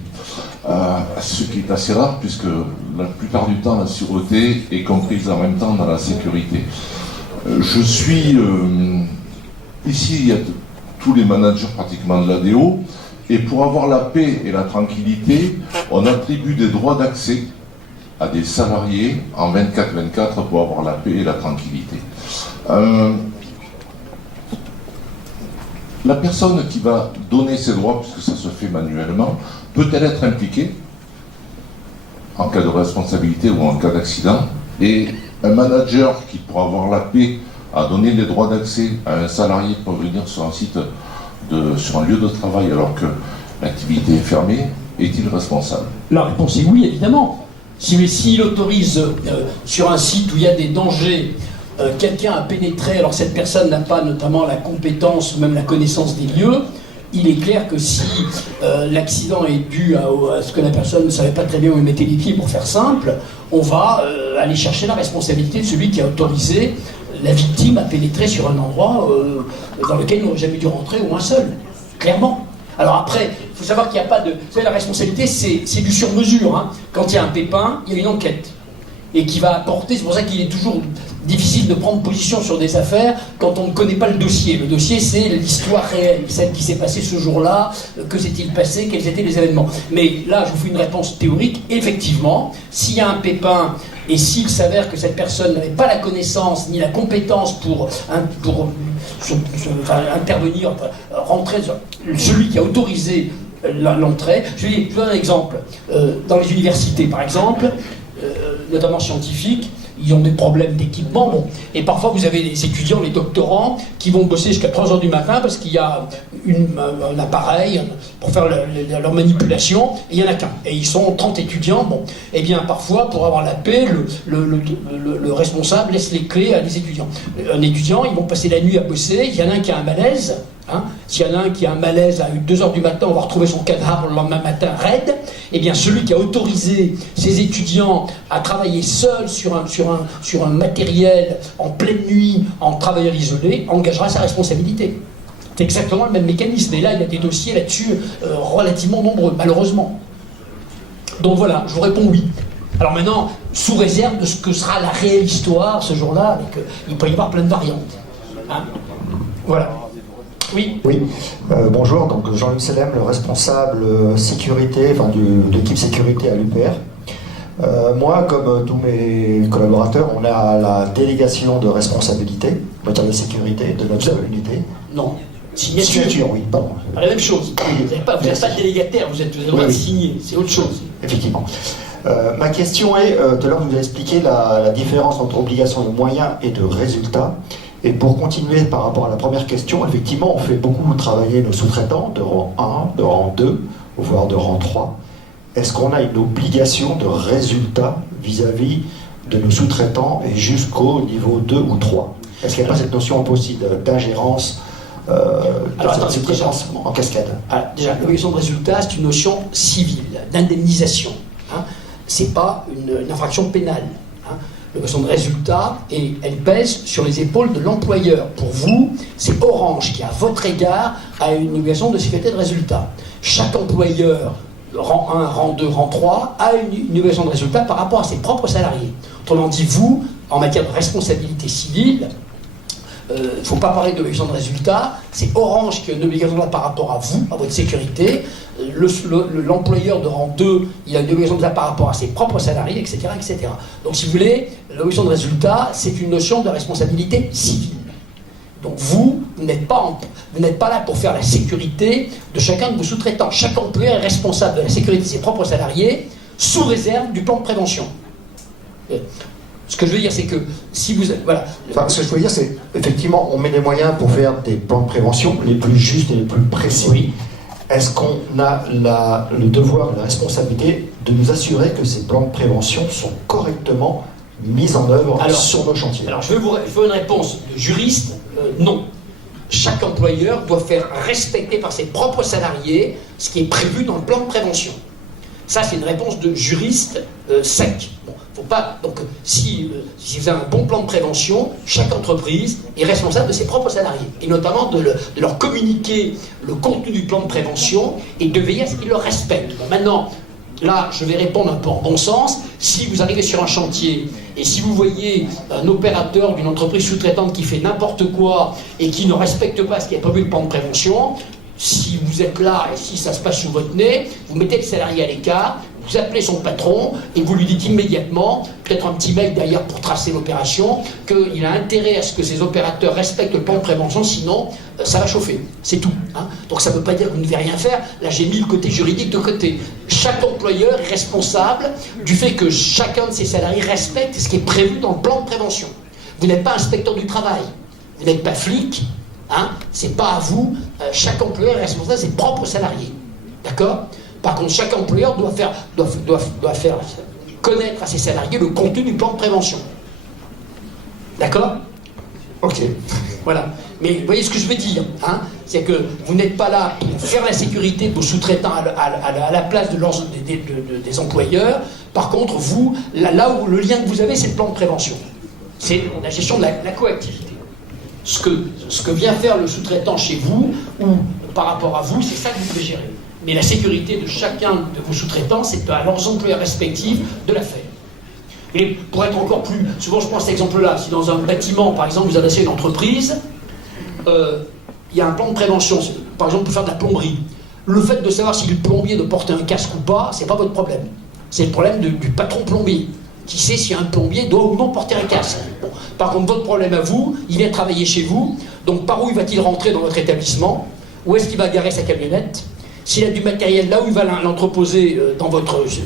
ce qui est assez rare puisque la plupart du temps la sûreté est comprise en même temps dans la sécurité. Je suis ici, il y a tous les managers pratiquement de l'ADO, et pour avoir la paix et la tranquillité, on attribue des droits d'accès à des salariés en 24/24 pour avoir la paix et la tranquillité. La personne qui va donner ces droits, puisque ça se fait manuellement, peut-elle être impliquée en cas de responsabilité ou en cas d'accident, et un manager qui, pour avoir la paix, a donné les droits d'accès à un salarié pour venir sur un site, sur un lieu de travail alors que l'activité est fermée, est-il responsable? La réponse est oui, évidemment. S'il autorise sur un site où il y a des dangers quelqu'un à pénétrer, alors cette personne n'a pas notamment la compétence ou même la connaissance des lieux, il est clair que si l'accident est dû à ce que la personne ne savait pas très bien où il mettait les pieds, pour faire simple, on va aller chercher la responsabilité de celui qui a autorisé la victime à pénétrer sur un endroit dans lequel il n'aurait jamais dû rentrer, au moins seul, clairement. Alors après, il faut savoir qu'il n'y a pas de... Vous savez, la responsabilité, c'est du sur-mesure. Hein. Quand il y a un pépin, il y a une enquête. Et qui va apporter... C'est pour ça qu'il est toujours difficile de prendre position sur des affaires quand on ne connaît pas le dossier. Le dossier, c'est l'histoire réelle, celle qui s'est passée ce jour-là, que s'est-il passé, quels étaient les événements. Mais là, je vous fais une réponse théorique. Effectivement, s'il y a un pépin et s'il s'avère que cette personne n'avait pas la connaissance ni la compétence pour intervenir, rentrer, celui qui a autorisé l'entrée. Je vous donne un exemple. Dans les universités, par exemple, notamment scientifiques, ils ont des problèmes d'équipement, bon. Et parfois vous avez les étudiants, les doctorants, qui vont bosser jusqu'à 3 h du matin parce qu'il y a un appareil pour faire leur manipulation, et il n'y en a qu'un. Et ils sont 30 étudiants, bon. Et bien parfois, pour avoir la paix, le responsable laisse les clés à des étudiants. Un étudiant, ils vont passer la nuit à bosser, il y en a un qui a un malaise. Hein, s'il y en a un qui a un malaise à 2 h du matin, on va retrouver son cadavre le lendemain matin raide. Eh bien, celui qui a autorisé ses étudiants à travailler seuls sur un matériel en pleine nuit, en travailleur isolé, engagera sa responsabilité. C'est exactement le même mécanisme. Et là, il y a des dossiers là-dessus relativement nombreux, malheureusement. Donc voilà, je vous réponds oui. Alors maintenant, sous réserve de ce que sera la réelle histoire ce jour-là, il peut y avoir plein de variantes. Hein, voilà. Oui. Oui. Bonjour, donc Jean-Luc Selem, le responsable sécurité, enfin de l'équipe sécurité à l'UPR. Moi, comme tous mes collaborateurs, on a la délégation de responsabilité en matière de sécurité de notre unité. Non. Signature, oui, pardon. La même chose. Vous n'êtes pas délégataire, vous avez le droit de signer, c'est autre chose. Effectivement. Ma question est, tout à l'heure vous avez expliqué la différence entre obligation de moyens et de résultats. Et pour continuer par rapport à la première question, effectivement, on fait beaucoup travailler nos sous-traitants de rang 1, de rang 2, voire de rang 3. Est-ce qu'on a une obligation de résultat vis-à-vis de nos sous-traitants et jusqu'au niveau 2 ou 3? Est-ce qu'il n'y a pas cette notion aussi d'ingérence en cascade? Déjà, l'obligation de résultat, c'est une notion civile, d'indemnisation. Hein. Ce n'est pas une infraction pénale. Hein. L'obligation de résultat, et elle pèse sur les épaules de l'employeur. Pour vous, c'est Orange qui, à votre égard, a une obligation de sécurité de résultat. Chaque employeur, rang 1, rang 2, rang 3, a une obligation de résultat par rapport à ses propres salariés. Autrement dit, vous, en matière de responsabilité civile, il ne faut pas parler d'obligation de résultat, c'est Orange qui a une obligation de résultat par rapport à vous, à votre sécurité. L'employeur de rang 2, il a une obligation de résultat par rapport à ses propres salariés, etc., etc. Donc si vous voulez, l'obligation de résultat, c'est une notion de responsabilité civile. Donc vous n'êtes pas là pour faire la sécurité de chacun de vos sous-traitants. Chaque employeur est responsable de la sécurité de ses propres salariés, sous réserve du plan de prévention. Ce que je veux dire, c'est que si vous... Voilà. Enfin, ce que je veux dire, c'est effectivement, on met des moyens pour faire des plans de prévention les plus justes et les plus précis. Oui. Est-ce qu'on a le devoir, la responsabilité de nous assurer que ces plans de prévention sont correctement mis en œuvre sur nos chantiers? Alors, je veux une réponse de juriste, non. Chaque employeur doit faire respecter par ses propres salariés ce qui est prévu dans le plan de prévention. Ça, c'est une réponse de juriste sec. Bon, faut pas, donc, si vous avez un bon plan de prévention, chaque entreprise est responsable de ses propres salariés. Et notamment de leur communiquer le contenu du plan de prévention et de veiller à ce qu'ils le respectent. Bon, maintenant, là, je vais répondre un peu en bon sens. Si vous arrivez sur un chantier et si vous voyez un opérateur d'une entreprise sous-traitante qui fait n'importe quoi et qui ne respecte pas ce qui n'est pas vu le plan de prévention, si vous êtes là et si ça se passe sous votre nez, vous mettez le salarié à l'écart, vous appelez son patron et vous lui dites immédiatement, peut-être un petit mail derrière pour tracer l'opération, qu'il a intérêt à ce que ces opérateurs respectent le plan de prévention, sinon ça va chauffer. C'est tout. Hein. Donc ça ne veut pas dire que vous ne devez rien faire. Là, j'ai mis le côté juridique de côté. Chaque employeur est responsable du fait que chacun de ses salariés respecte ce qui est prévu dans le plan de prévention. Vous n'êtes pas inspecteur du travail, vous n'êtes pas flic, hein. C'est pas à vous. Chaque employeur est responsable de ses propres salariés. D'accord ? Par contre, chaque employeur doit faire connaître à ses salariés le contenu du plan de prévention. D'accord ? Ok. Voilà. Mais vous voyez ce que je veux dire, hein ? C'est que vous n'êtes pas là pour faire la sécurité de vos sous-traitants à la place des employeurs. Par contre, vous, là où le lien que vous avez, c'est le plan de prévention. C'est la gestion de la coactivité. Ce que vient faire le sous-traitant chez vous, ou par rapport à vous, c'est ça que vous devez gérer. Mais la sécurité de chacun de vos sous-traitants, c'est à leurs employeurs respectifs de la faire. Et pour être encore plus... Souvent, je prends cet exemple-là. Si dans un bâtiment, par exemple, vous adressez une entreprise, il y a un plan de prévention. Par exemple, pour faire de la plomberie. Le fait de savoir si le plombier doit porter un casque ou pas, c'est pas votre problème. C'est le problème du patron plombier, qui sait si un plombier doit ou non porter un casque. Bon. Par contre, votre problème à vous, il vient travailler chez vous, donc par où va-t-il rentrer dans votre établissement? Où est-ce qu'il va garer sa camionnette? S'il a du matériel, là où il va l'entreposer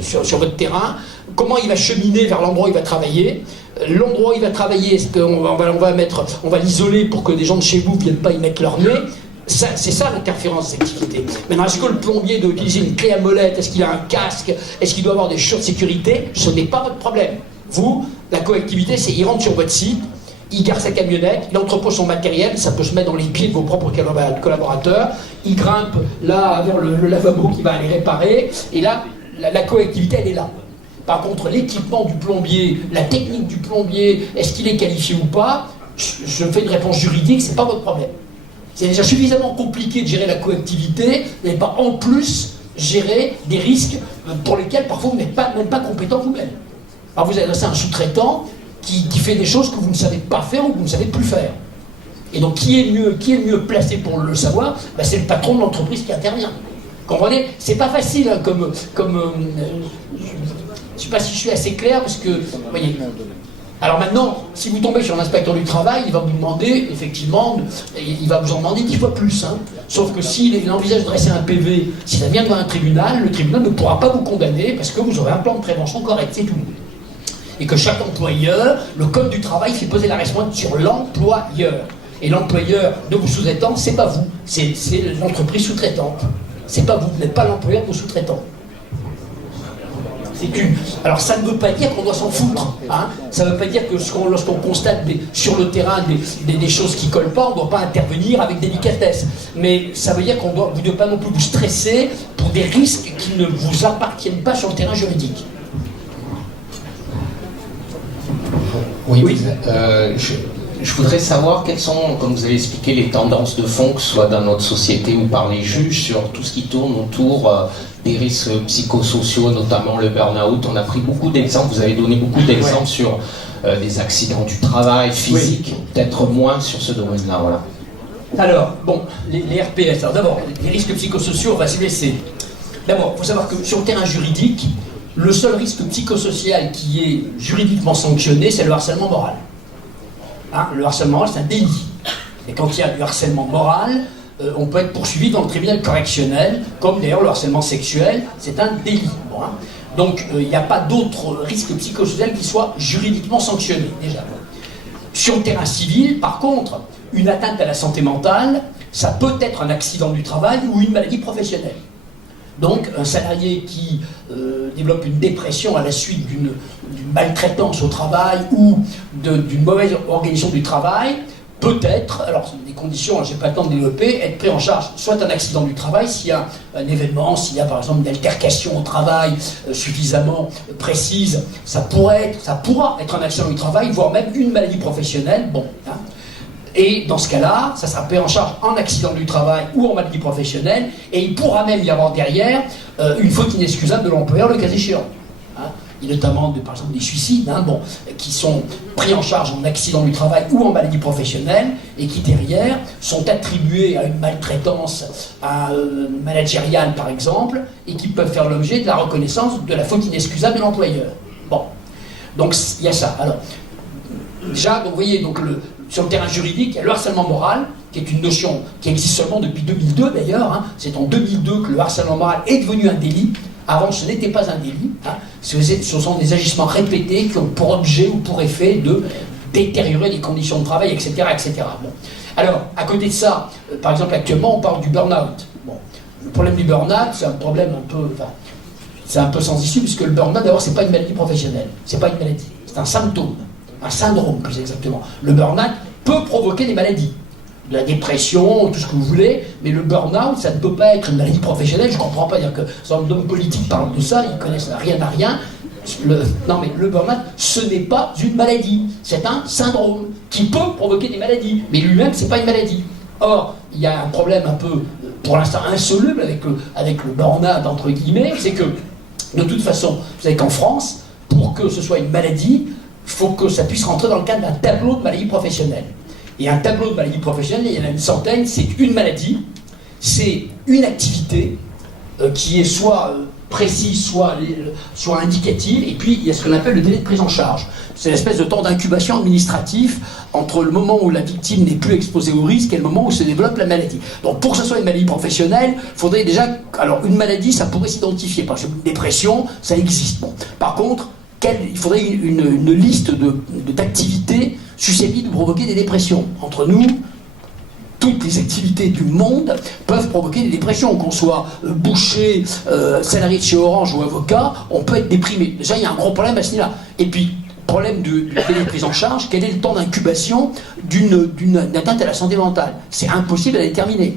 sur votre terrain, comment il va cheminer vers l'endroit où il va travailler? L'endroit où il va travailler, est-ce qu'on va l'isoler pour que des gens de chez vous ne viennent pas y mettre leur nez? C'est ça l'interférence des activités. Maintenant, est-ce que le plombier doit utiliser une clé à molette? Est-ce qu'il a un casque? Est-ce qu'il doit avoir des chaussures de sécurité? Ce n'est pas votre problème. Vous, la coactivité, c'est il rentre sur votre site, il gare sa camionnette, il entrepose son matériel, ça peut se mettre dans les pieds de vos propres collaborateurs, il grimpe là vers le lavabo qui va aller réparer, et là, la coactivité, elle est là. Par contre, l'équipement du plombier, la technique du plombier, est-ce qu'il est qualifié ou pas? Je fais une réponse juridique, c'est pas votre problème. C'est déjà suffisamment compliqué de gérer la coactivité, vous n'allez pas en plus gérer des risques pour lesquels parfois vous n'êtes même pas compétent vous-même. Alors vous adressez un sous-traitant qui fait des choses que vous ne savez pas faire ou que vous ne savez plus faire. Et donc qui est le mieux placé pour le savoir? C'est le patron de l'entreprise qui intervient. Comprenez? C'est pas facile hein, comme je ne sais pas si je suis assez clair parce que, vous voyez. Alors maintenant, si vous tombez sur l'inspecteur du travail, il va vous demander, effectivement, il va vous en demander 10 fois plus. Hein. Sauf que s'il envisage de dresser un PV, si ça vient devant un tribunal, le tribunal ne pourra pas vous condamner parce que vous aurez un plan de prévention correct, c'est tout. Et que chaque employeur, le code du travail fait poser la responsabilité sur l'employeur. Et l'employeur de vos sous-traitants, c'est pas vous, c'est l'entreprise sous-traitante. C'est pas vous, vous n'êtes pas l'employeur de vos sous-traitants. Alors ça ne veut pas dire qu'on doit s'en foutre, hein. Ça ne veut pas dire que lorsqu'on constate sur le terrain des choses qui ne collent pas, on ne doit pas intervenir avec délicatesse. Mais ça veut dire vous ne devez pas non plus vous stresser pour des risques qui ne vous appartiennent pas sur le terrain juridique. Oui. Je voudrais savoir quelles sont, comme vous avez expliqué, les tendances de fond, que ce soit dans notre société ou par les juges, sur tout ce qui tourne autour des risques psychosociaux, notamment le burn-out. On a pris beaucoup d'exemples, vous avez donné beaucoup d'exemples sur des accidents du travail, physiques, peut-être moins sur ce domaine-là. Voilà. Alors, bon, les RPS. Alors d'abord, les risques psychosociaux, on va se laisser. D'abord, il faut savoir que sur le terrain juridique, le seul risque psychosocial qui est juridiquement sanctionné, c'est le harcèlement moral. Hein, le harcèlement moral, c'est un délit. Et quand il y a du harcèlement moral, on peut être poursuivi dans le tribunal correctionnel, comme d'ailleurs le harcèlement sexuel, c'est un délit. Bon, hein. Donc il n'y a pas d'autre risque psychosocial qui soit juridiquement sanctionné, déjà. Sur le terrain civil, par contre, une atteinte à la santé mentale, ça peut être un accident du travail ou une maladie professionnelle. Donc un salarié qui développe une dépression à la suite d'une maltraitance au travail ou d'une mauvaise organisation du travail, peut-être, alors des conditions, je n'ai pas le temps de développer, être pris en charge, soit un accident du travail, s'il y a un événement, s'il y a par exemple une altercation au travail suffisamment précise, ça pourra être un accident du travail, voire même une maladie professionnelle. Bon, hein. Et dans ce cas-là, ça sera pris en charge en accident du travail ou en maladie professionnelle, et il pourra même y avoir derrière une faute inexcusable de l'employeur, le cas échéant. Hein, et notamment, par exemple, des suicides, qui sont pris en charge en accident du travail ou en maladie professionnelle, et qui derrière sont attribués à une maltraitance managériale, par exemple, et qui peuvent faire l'objet de la reconnaissance de la faute inexcusable de l'employeur. Bon, donc il y a ça. Alors, déjà, donc, vous voyez, sur le terrain juridique, il y a le harcèlement moral, qui est une notion qui existe seulement depuis 2002 d'ailleurs. Hein. C'est en 2002 que le harcèlement moral est devenu un délit. Avant, ce n'était pas un délit. Hein. Ce sont des agissements répétés qui ont pour objet ou pour effet de détériorer les conditions de travail, etc. etc. Bon. Alors, à côté de ça, par exemple, actuellement, on parle du burn-out. Bon. Le problème du burn-out, c'est un problème c'est un peu sans issue, puisque le burn-out, d'abord, c'est pas une maladie professionnelle. C'est pas une maladie. C'est un symptôme. Un syndrome, plus exactement. Le burn-out peut provoquer des maladies. De la dépression, tout ce que vous voulez, mais le burn-out, ça ne peut pas être une maladie professionnelle. Je ne comprends pas dire que certains hommes politiques parlent de ça, ils connaissent rien à rien. Non, mais le burn-out, ce n'est pas une maladie. C'est un syndrome qui peut provoquer des maladies. Mais lui-même, ce n'est pas une maladie. Or, il y a un problème un peu, pour l'instant, insoluble avec le burn-out, entre guillemets, c'est que, de toute façon, vous savez qu'en France, pour que ce soit une maladie, il faut que ça puisse rentrer dans le cadre d'un tableau de maladie professionnelle. Et un tableau de maladie professionnelle, il y en a une centaine, c'est une maladie, c'est une activité qui est soit précise, soit indicative, et puis il y a ce qu'on appelle le délai de prise en charge. C'est l'espèce de temps d'incubation administratif entre le moment où la victime n'est plus exposée au risque et le moment où se développe la maladie. Donc pour que ce soit une maladie professionnelle, il faudrait déjà... Alors une maladie, ça pourrait s'identifier. Par exemple, une dépression, ça existe. Bon. Par contre, il faudrait une liste d'activités susceptibles de provoquer des dépressions. Entre nous, toutes les activités du monde peuvent provoquer des dépressions. Qu'on soit boucher, salarié de chez Orange ou avocat, on peut être déprimé. Déjà, il y a un gros problème à ce niveau-là. Et puis, problème du délai de prise en charge, quel est le temps d'incubation d'une atteinte à la santé mentale? C'est impossible à déterminer.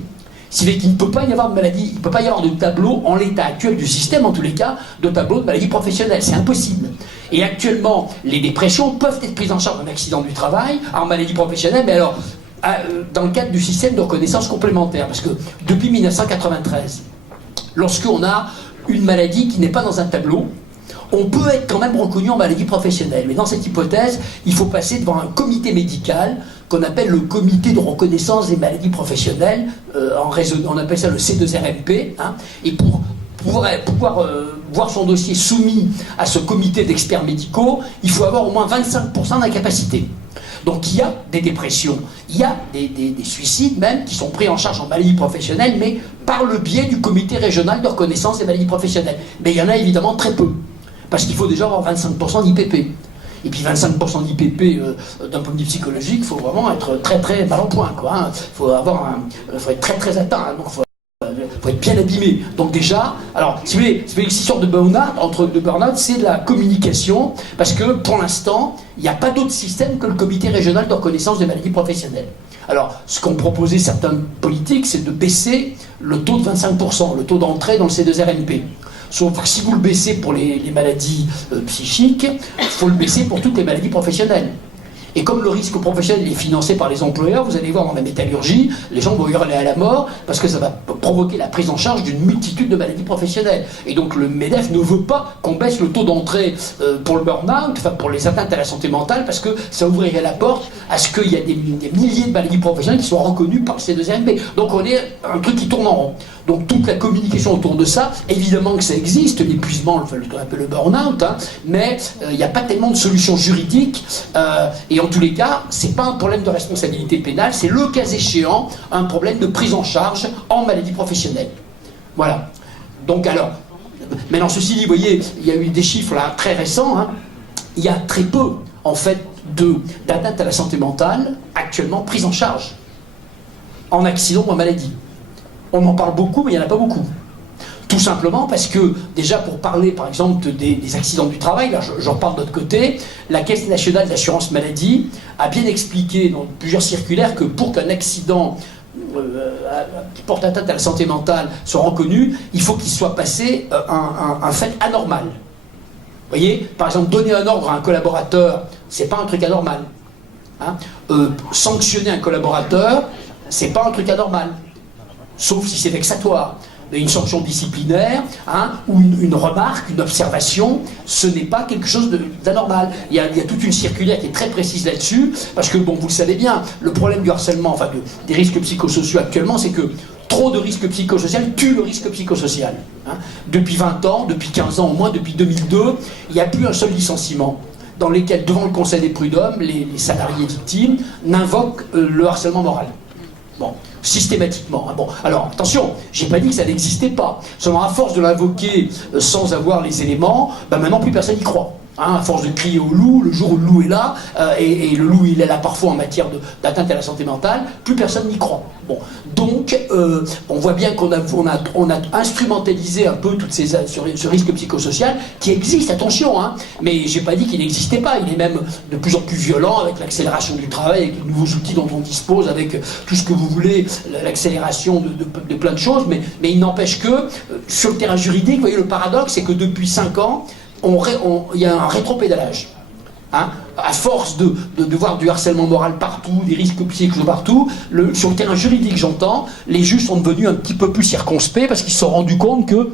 C'est qu'il ne peut pas y avoir de maladie, il ne peut pas y avoir de tableau, en l'état actuel du système, en tous les cas, de tableau de maladie professionnelle. C'est impossible. Et actuellement, les dépressions peuvent être prises en charge en accident du travail, en maladie professionnelle, mais alors, dans le cadre du système de reconnaissance complémentaire. Parce que depuis 1993, lorsqu'on a une maladie qui n'est pas dans un tableau, on peut être quand même reconnu en maladie professionnelle. Mais dans cette hypothèse, il faut passer devant un comité médical qu'on appelle le comité de reconnaissance des maladies professionnelles, on appelle ça le C2RMP, hein, et pour pouvoir voir son dossier soumis à ce comité d'experts médicaux, il faut avoir au moins 25% d'incapacité. Donc il y a des dépressions, il y a des suicides même qui sont pris en charge en maladie professionnelle, mais par le biais du comité régional de reconnaissance des maladies professionnelles. Mais il y en a évidemment très peu, parce qu'il faut déjà avoir 25% d'IPP. Et puis 25% d'IPP, d'un point de vue psychologique, il faut vraiment être très très mal en point, quoi. Hein. Faut être très très atteint, hein. Donc faut être bien abîmé. Donc déjà, alors si vous voulez, l'histoire de burn-out, c'est la communication, parce que pour l'instant, il n'y a pas d'autre système que le comité régional de reconnaissance des maladies professionnelles. Alors, ce qu'ont proposé certains politiques, c'est de baisser le taux de 25%, le taux d'entrée dans le C2RMP. Sauf que si vous le baissez pour les maladies psychiques, il faut le baisser pour toutes les maladies professionnelles. Et comme le risque professionnel est financé par les employeurs, vous allez voir dans la métallurgie, les gens vont hurler à la mort parce que ça va provoquer la prise en charge d'une multitude de maladies professionnelles. Et donc le MEDEF ne veut pas qu'on baisse le taux d'entrée pour le burn-out, enfin pour les atteintes à la santé mentale, parce que ça ouvrirait la porte à ce qu'il y a des milliers de maladies professionnelles qui soient reconnues par le C2RMP. Donc on est un truc qui tourne en rond. Donc toute la communication autour de ça, évidemment que ça existe, l'épuisement, ce qu'on appelle le burn-out, hein, mais il n'y a pas tellement de solutions juridiques, et en tous les cas, c'est pas un problème de responsabilité pénale, c'est le cas échéant un problème de prise en charge en maladie professionnelle. Voilà. Donc alors, maintenant ceci dit, vous voyez, il y a eu des chiffres là très récents, hein, il y a très peu en fait d'atteintes à la santé mentale actuellement prises en charge en accident ou en maladie. On en parle beaucoup, mais il n'y en a pas beaucoup. Tout simplement parce que, déjà pour parler par exemple des accidents du travail, là j'en parle de l'autre côté, la Caisse nationale d'assurance maladie a bien expliqué dans plusieurs circulaires que pour qu'un accident qui porte atteinte à la santé mentale soit reconnu, il faut qu'il soit passé un fait anormal. Vous voyez, par exemple, donner un ordre à un collaborateur, c'est pas un truc anormal. Hein. Sanctionner un collaborateur, c'est pas un truc anormal, sauf si c'est vexatoire. Une sanction disciplinaire, hein, ou une remarque, une observation, ce n'est pas quelque chose d'anormal. Il y a toute une circulaire qui est très précise là-dessus, parce que, bon, vous le savez bien, le problème du harcèlement, enfin des risques psychosociaux actuellement, c'est que trop de risques psychosociaux tuent le risque psychosocial. Hein. Depuis 20 ans, depuis 15 ans au moins, depuis 2002, il n'y a plus un seul licenciement dans lesquels, devant le Conseil des prud'hommes, les salariés victimes n'invoquent le harcèlement moral. Bon, systématiquement. Bon, alors attention, j'ai pas dit que ça n'existait pas. Seulement à force de l'invoquer sans avoir les éléments, maintenant plus personne n'y croit. Hein, à force de crier au loup, le jour où le loup est là, et le loup il est là parfois en matière d'atteinte à la santé mentale, plus personne n'y croit. Bon, donc on voit bien qu'on a instrumentalisé un peu ce risque psychosocial qui existe, attention, hein, mais j'ai pas dit qu'il n'existait pas, il est même de plus en plus violent avec l'accélération du travail, avec les nouveaux outils dont on dispose, avec tout ce que vous voulez, l'accélération de plein de choses, mais il n'empêche que sur le terrain juridique, vous voyez le paradoxe, c'est que depuis 5 ans, il y a un rétropédalage. Hein, à force de voir du harcèlement moral partout, des risques psychosociaux partout, sur le terrain juridique, j'entends, les juges sont devenus un petit peu plus circonspects parce qu'ils se sont rendus compte que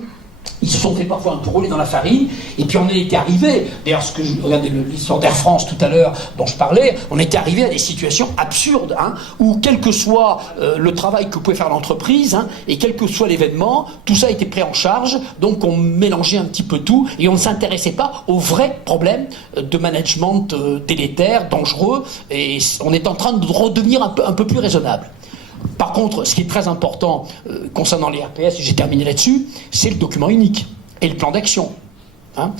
ils se sont fait parfois un peu rouler dans la farine, et puis on était arrivé, d'ailleurs ce que je regardais l'histoire d'Air France tout à l'heure dont je parlais, on était arrivé à des situations absurdes, hein, où quel que soit le travail que pouvait faire l'entreprise, hein, et quel que soit l'événement, tout ça était pris en charge, donc on mélangeait un petit peu tout, et on ne s'intéressait pas aux vrais problèmes de management délétère, dangereux, et on est en train de redevenir un peu plus raisonnable. Par contre, ce qui est très important concernant les RPS, et j'ai terminé là-dessus, c'est le document unique et le plan d'action. Hein,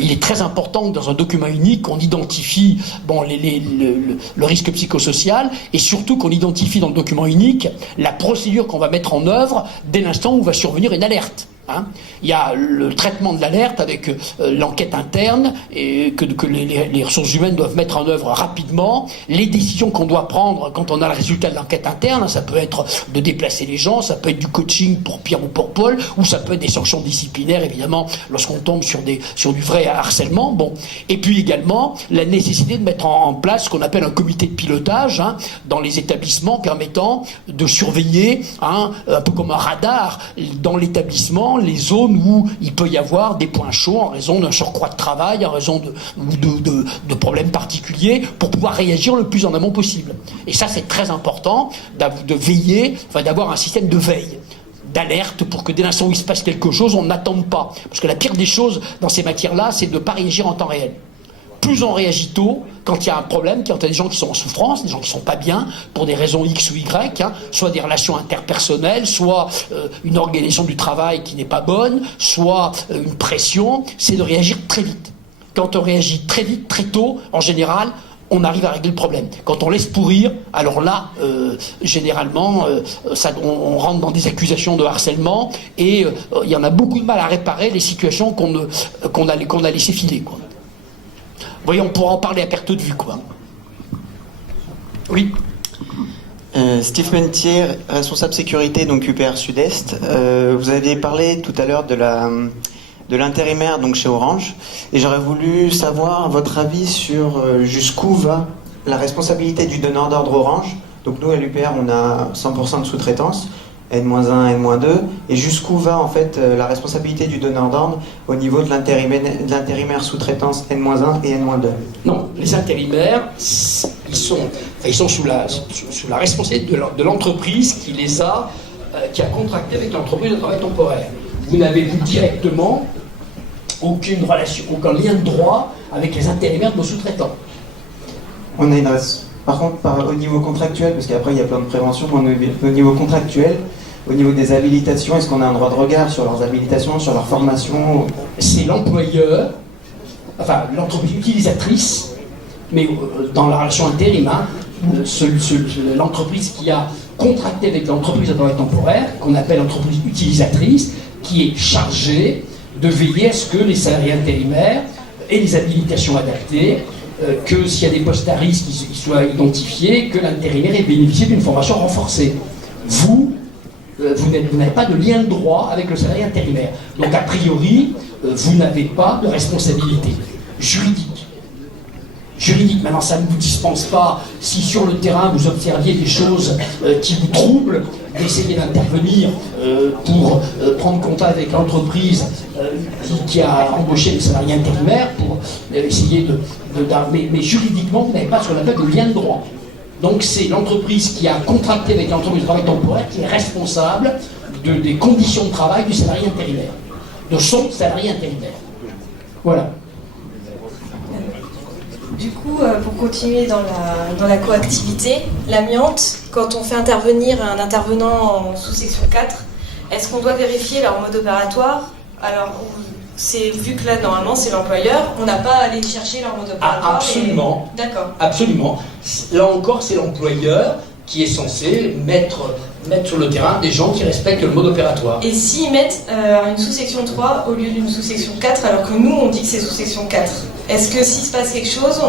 il est très important que dans un document unique, on identifie le risque psychosocial et surtout qu'on identifie dans le document unique la procédure qu'on va mettre en œuvre dès l'instant où va survenir une alerte. Hein. Il y a le traitement de l'alerte avec l'enquête interne et que les ressources humaines doivent mettre en œuvre rapidement, les décisions qu'on doit prendre quand on a le résultat de l'enquête interne, hein, ça peut être de déplacer les gens, ça peut être du coaching pour Pierre ou pour Paul, ou ça peut être des sanctions disciplinaires évidemment lorsqu'on tombe sur du vrai harcèlement. Bon. Et puis également la nécessité de mettre en place ce qu'on appelle un comité de pilotage, hein, dans les établissements permettant de surveiller, hein, un peu comme un radar dans l'établissement, les zones où il peut y avoir des points chauds en raison d'un surcroît de travail, en raison de problèmes particuliers, pour pouvoir réagir le plus en amont possible. Et ça, c'est très important de veiller, enfin d'avoir un système de veille, d'alerte, pour que dès l'instant où il se passe quelque chose, on n'attende pas. Parce que la pire des choses dans ces matières-là, c'est de ne pas réagir en temps réel. Plus on réagit tôt, quand il y a un problème, quand il y a des gens qui sont en souffrance, des gens qui ne sont pas bien, pour des raisons X ou Y, hein, soit des relations interpersonnelles, soit une organisation du travail qui n'est pas bonne, soit une pression, c'est de réagir très vite. Quand on réagit très vite, très tôt, en général, on arrive à régler le problème. Quand on laisse pourrir, alors là, généralement, on rentre dans des accusations de harcèlement, et il y en a beaucoup de mal à réparer les situations qu'on a laissé filer, quoi. Voyons, on pourra en parler à perte de vue, quoi. Oui. Steve Mentier, responsable sécurité, donc UPR Sud-Est. Vous aviez parlé tout à l'heure de l'intérimaire donc chez Orange, et j'aurais voulu savoir votre avis sur jusqu'où va la responsabilité du donneur d'ordre Orange. Donc nous à l'UPR on a 100% de sous-traitance, N-1, N-2, et jusqu'où va en fait la responsabilité du donneur d'ordre au niveau de l'intérimaire sous-traitance N-1 et N-2. Non, les intérimaires, ils sont sous la responsabilité de l'entreprise qui a contracté avec l'entreprise de travail temporaire. Vous n'avez plus directement aucune relation, aucun lien de droit avec les intérimaires de vos sous-traitants. On a une Par contre, au niveau contractuel, parce qu'après il y a plein de préventions, au niveau contractuel, au niveau des habilitations, est-ce qu'on a un droit de regard sur leurs habilitations, sur leur formation? C'est l'employeur, enfin l'entreprise utilisatrice, mais dans la relation intérim, hein, l'entreprise qui a contracté avec l'entreprise de travail temporaire, qu'on appelle l'entreprise utilisatrice, qui est chargée de veiller à ce que les salariés intérimaires aient les habilitations adaptées, que s'il y a des postes à risque qui soient identifiés, que l'intérimaire ait bénéficié d'une formation renforcée. Vous n'avez pas de lien de droit avec le salarié intérimaire. Donc a priori, vous n'avez pas de responsabilité juridique. juridique. Maintenant, ça ne vous dispense pas, si sur le terrain vous observiez des choses qui vous troublent, d'essayer d'intervenir pour prendre contact avec l'entreprise qui a embauché les salariés intérimaires pour essayer mais juridiquement, vous n'avez pas ce qu'on appelle le lien de droit. Donc c'est l'entreprise qui a contracté avec l'entreprise de travail temporaire qui est responsable des conditions de travail du salarié intérimaire, de son salarié intérimaire. Voilà. Du coup, pour continuer dans la coactivité, l'amiante, quand on fait intervenir un intervenant en sous-section 4, est-ce qu'on doit vérifier leur mode opératoire? Alors, c'est vu que là, normalement, c'est l'employeur, on n'a pas à aller chercher leur mode opératoire. Absolument. D'accord. Absolument. Là encore, c'est l'employeur qui est censé mettre sur le terrain des gens qui respectent le mode opératoire. Et s'ils mettent une sous-section 3 au lieu d'une sous-section 4, alors que nous, on dit que c'est sous-section 4, est-ce que s'il se passe quelque chose,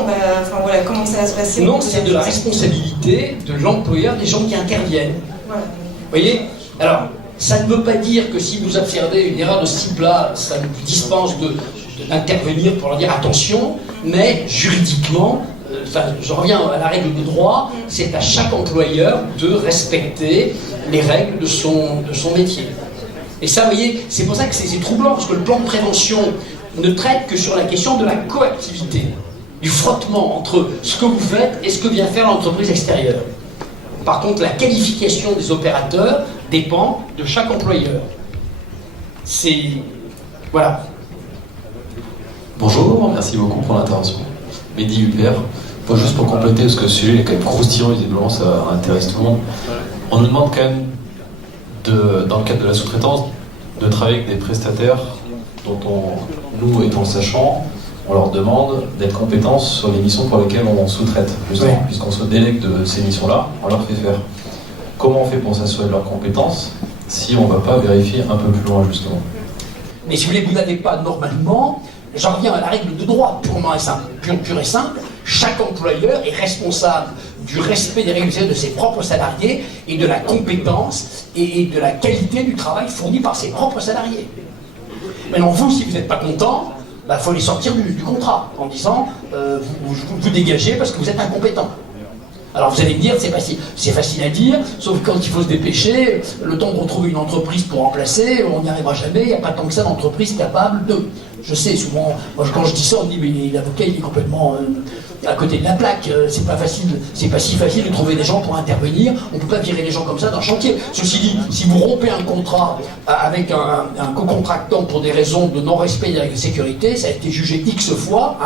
comment ça va se passer? Non, c'est de la responsabilité de l'employeur des gens qui interviennent. Voilà. Vous voyez? Alors, ça ne veut pas dire que si vous observez une erreur de ce type-là, ça vous dispense d'intervenir pour leur dire attention, mais juridiquement, je reviens à la règle de droit, c'est à chaque employeur de respecter les règles de son métier. Et ça, vous voyez, c'est pour ça que c'est troublant, parce que le plan de prévention ne traite que sur la question de la coactivité, du frottement entre ce que vous faites et ce que vient faire l'entreprise extérieure. Par contre, la qualification des opérateurs dépend de chaque employeur. C'est... Voilà. Bonjour, merci beaucoup pour l'intervention. Mehdi Hubert. Juste pour compléter, parce que ce sujet est quand même croustillant, visiblement ça intéresse tout le monde. On nous demande quand même, dans le cadre de la sous-traitance, de travailler avec des prestataires dont nous étant sachants, on leur demande d'être compétents sur les missions pour lesquelles on sous-traite, justement, oui. Puisqu'on se délègue de ces missions-là, on leur fait faire. Comment on fait pour s'assurer de leurs compétences si on ne va pas vérifier un peu plus loin, justement? Mais si vous voulez, vous n'avez pas normalement, j'en reviens à la règle de droit, purement et simple, pure et simple, chaque employeur est responsable du respect des règles de ses propres salariés et de la compétence et de la qualité du travail fourni par ses propres salariés. Maintenant, vous, si vous n'êtes pas content, il faut les sortir du contrat en disant vous dégagez parce que vous êtes incompétent. Alors vous allez me dire, c'est facile à dire, sauf quand il faut se dépêcher, le temps de retrouver une entreprise pour remplacer, on n'y arrivera jamais, il n'y a pas tant que ça d'entreprises capables de... Je sais, souvent, moi, quand je dis ça, on me dit, mais l'avocat, il est complètement à côté de la plaque, c'est pas si facile de trouver des gens pour intervenir, on ne peut pas virer les gens comme ça d'un chantier. Ceci dit, si vous rompez un contrat avec un co-contractant pour des raisons de non-respect des règles de sécurité, ça a été jugé X fois,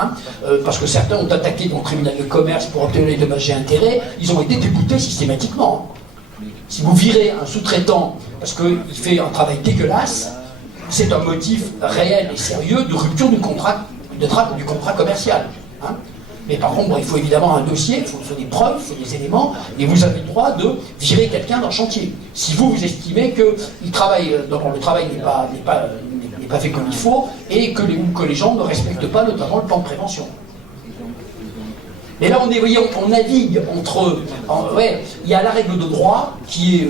parce que certains ont attaqué dans le tribunal de commerce pour obtenir les dommages et intérêts, ils ont été déboutés systématiquement. Si vous virez un sous-traitant parce qu'il fait un travail dégueulasse, c'est un motif réel et sérieux de rupture du contrat commercial. Mais par contre, il faut évidemment un dossier, il faut des preuves, il faut des éléments, et vous avez le droit de virer quelqu'un d'un chantier. Si vous estimez que le travail n'est pas fait comme il faut, et que les gens ne respectent pas notamment le plan de prévention. Mais là, on navigue entre... il y a la règle de droit qui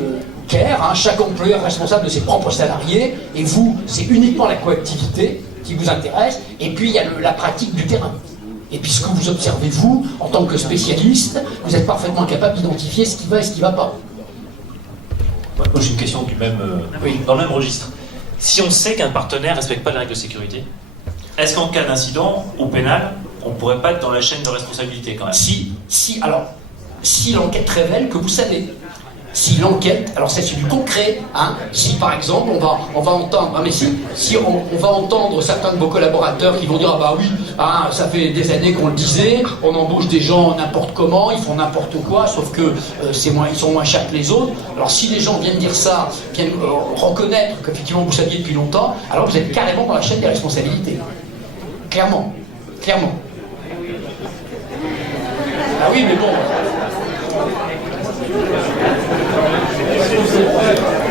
est... chaque employeur est responsable de ses propres salariés, et vous, c'est uniquement la coactivité qui vous intéresse, et puis il y a la pratique du terrain. Et puis ce que vous observez, vous, en tant que spécialiste, vous êtes parfaitement capable d'identifier ce qui va et ce qui ne va pas. Moi j'ai une question dans le même registre. Si on sait qu'un partenaire ne respecte pas les règles de sécurité, est-ce qu'en cas d'incident, au pénal, on ne pourrait pas être dans la chaîne de responsabilité quand même? Si l'enquête révèle que vous savez. Si l'enquête, alors c'est du concret, si par exemple on va entendre, si on va entendre certains de vos collaborateurs qui vont dire ça fait des années qu'on le disait, on embauche des gens n'importe comment, ils font n'importe quoi, sauf que ils sont moins chers que les autres. Alors si les gens viennent dire ça, viennent reconnaître qu'effectivement vous saviez depuis longtemps, alors vous êtes carrément dans la chaîne des responsabilités. Clairement. Ah oui, mais bon.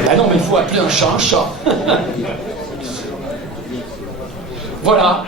Ah non, mais il faut appeler un chat un chat. Voilà.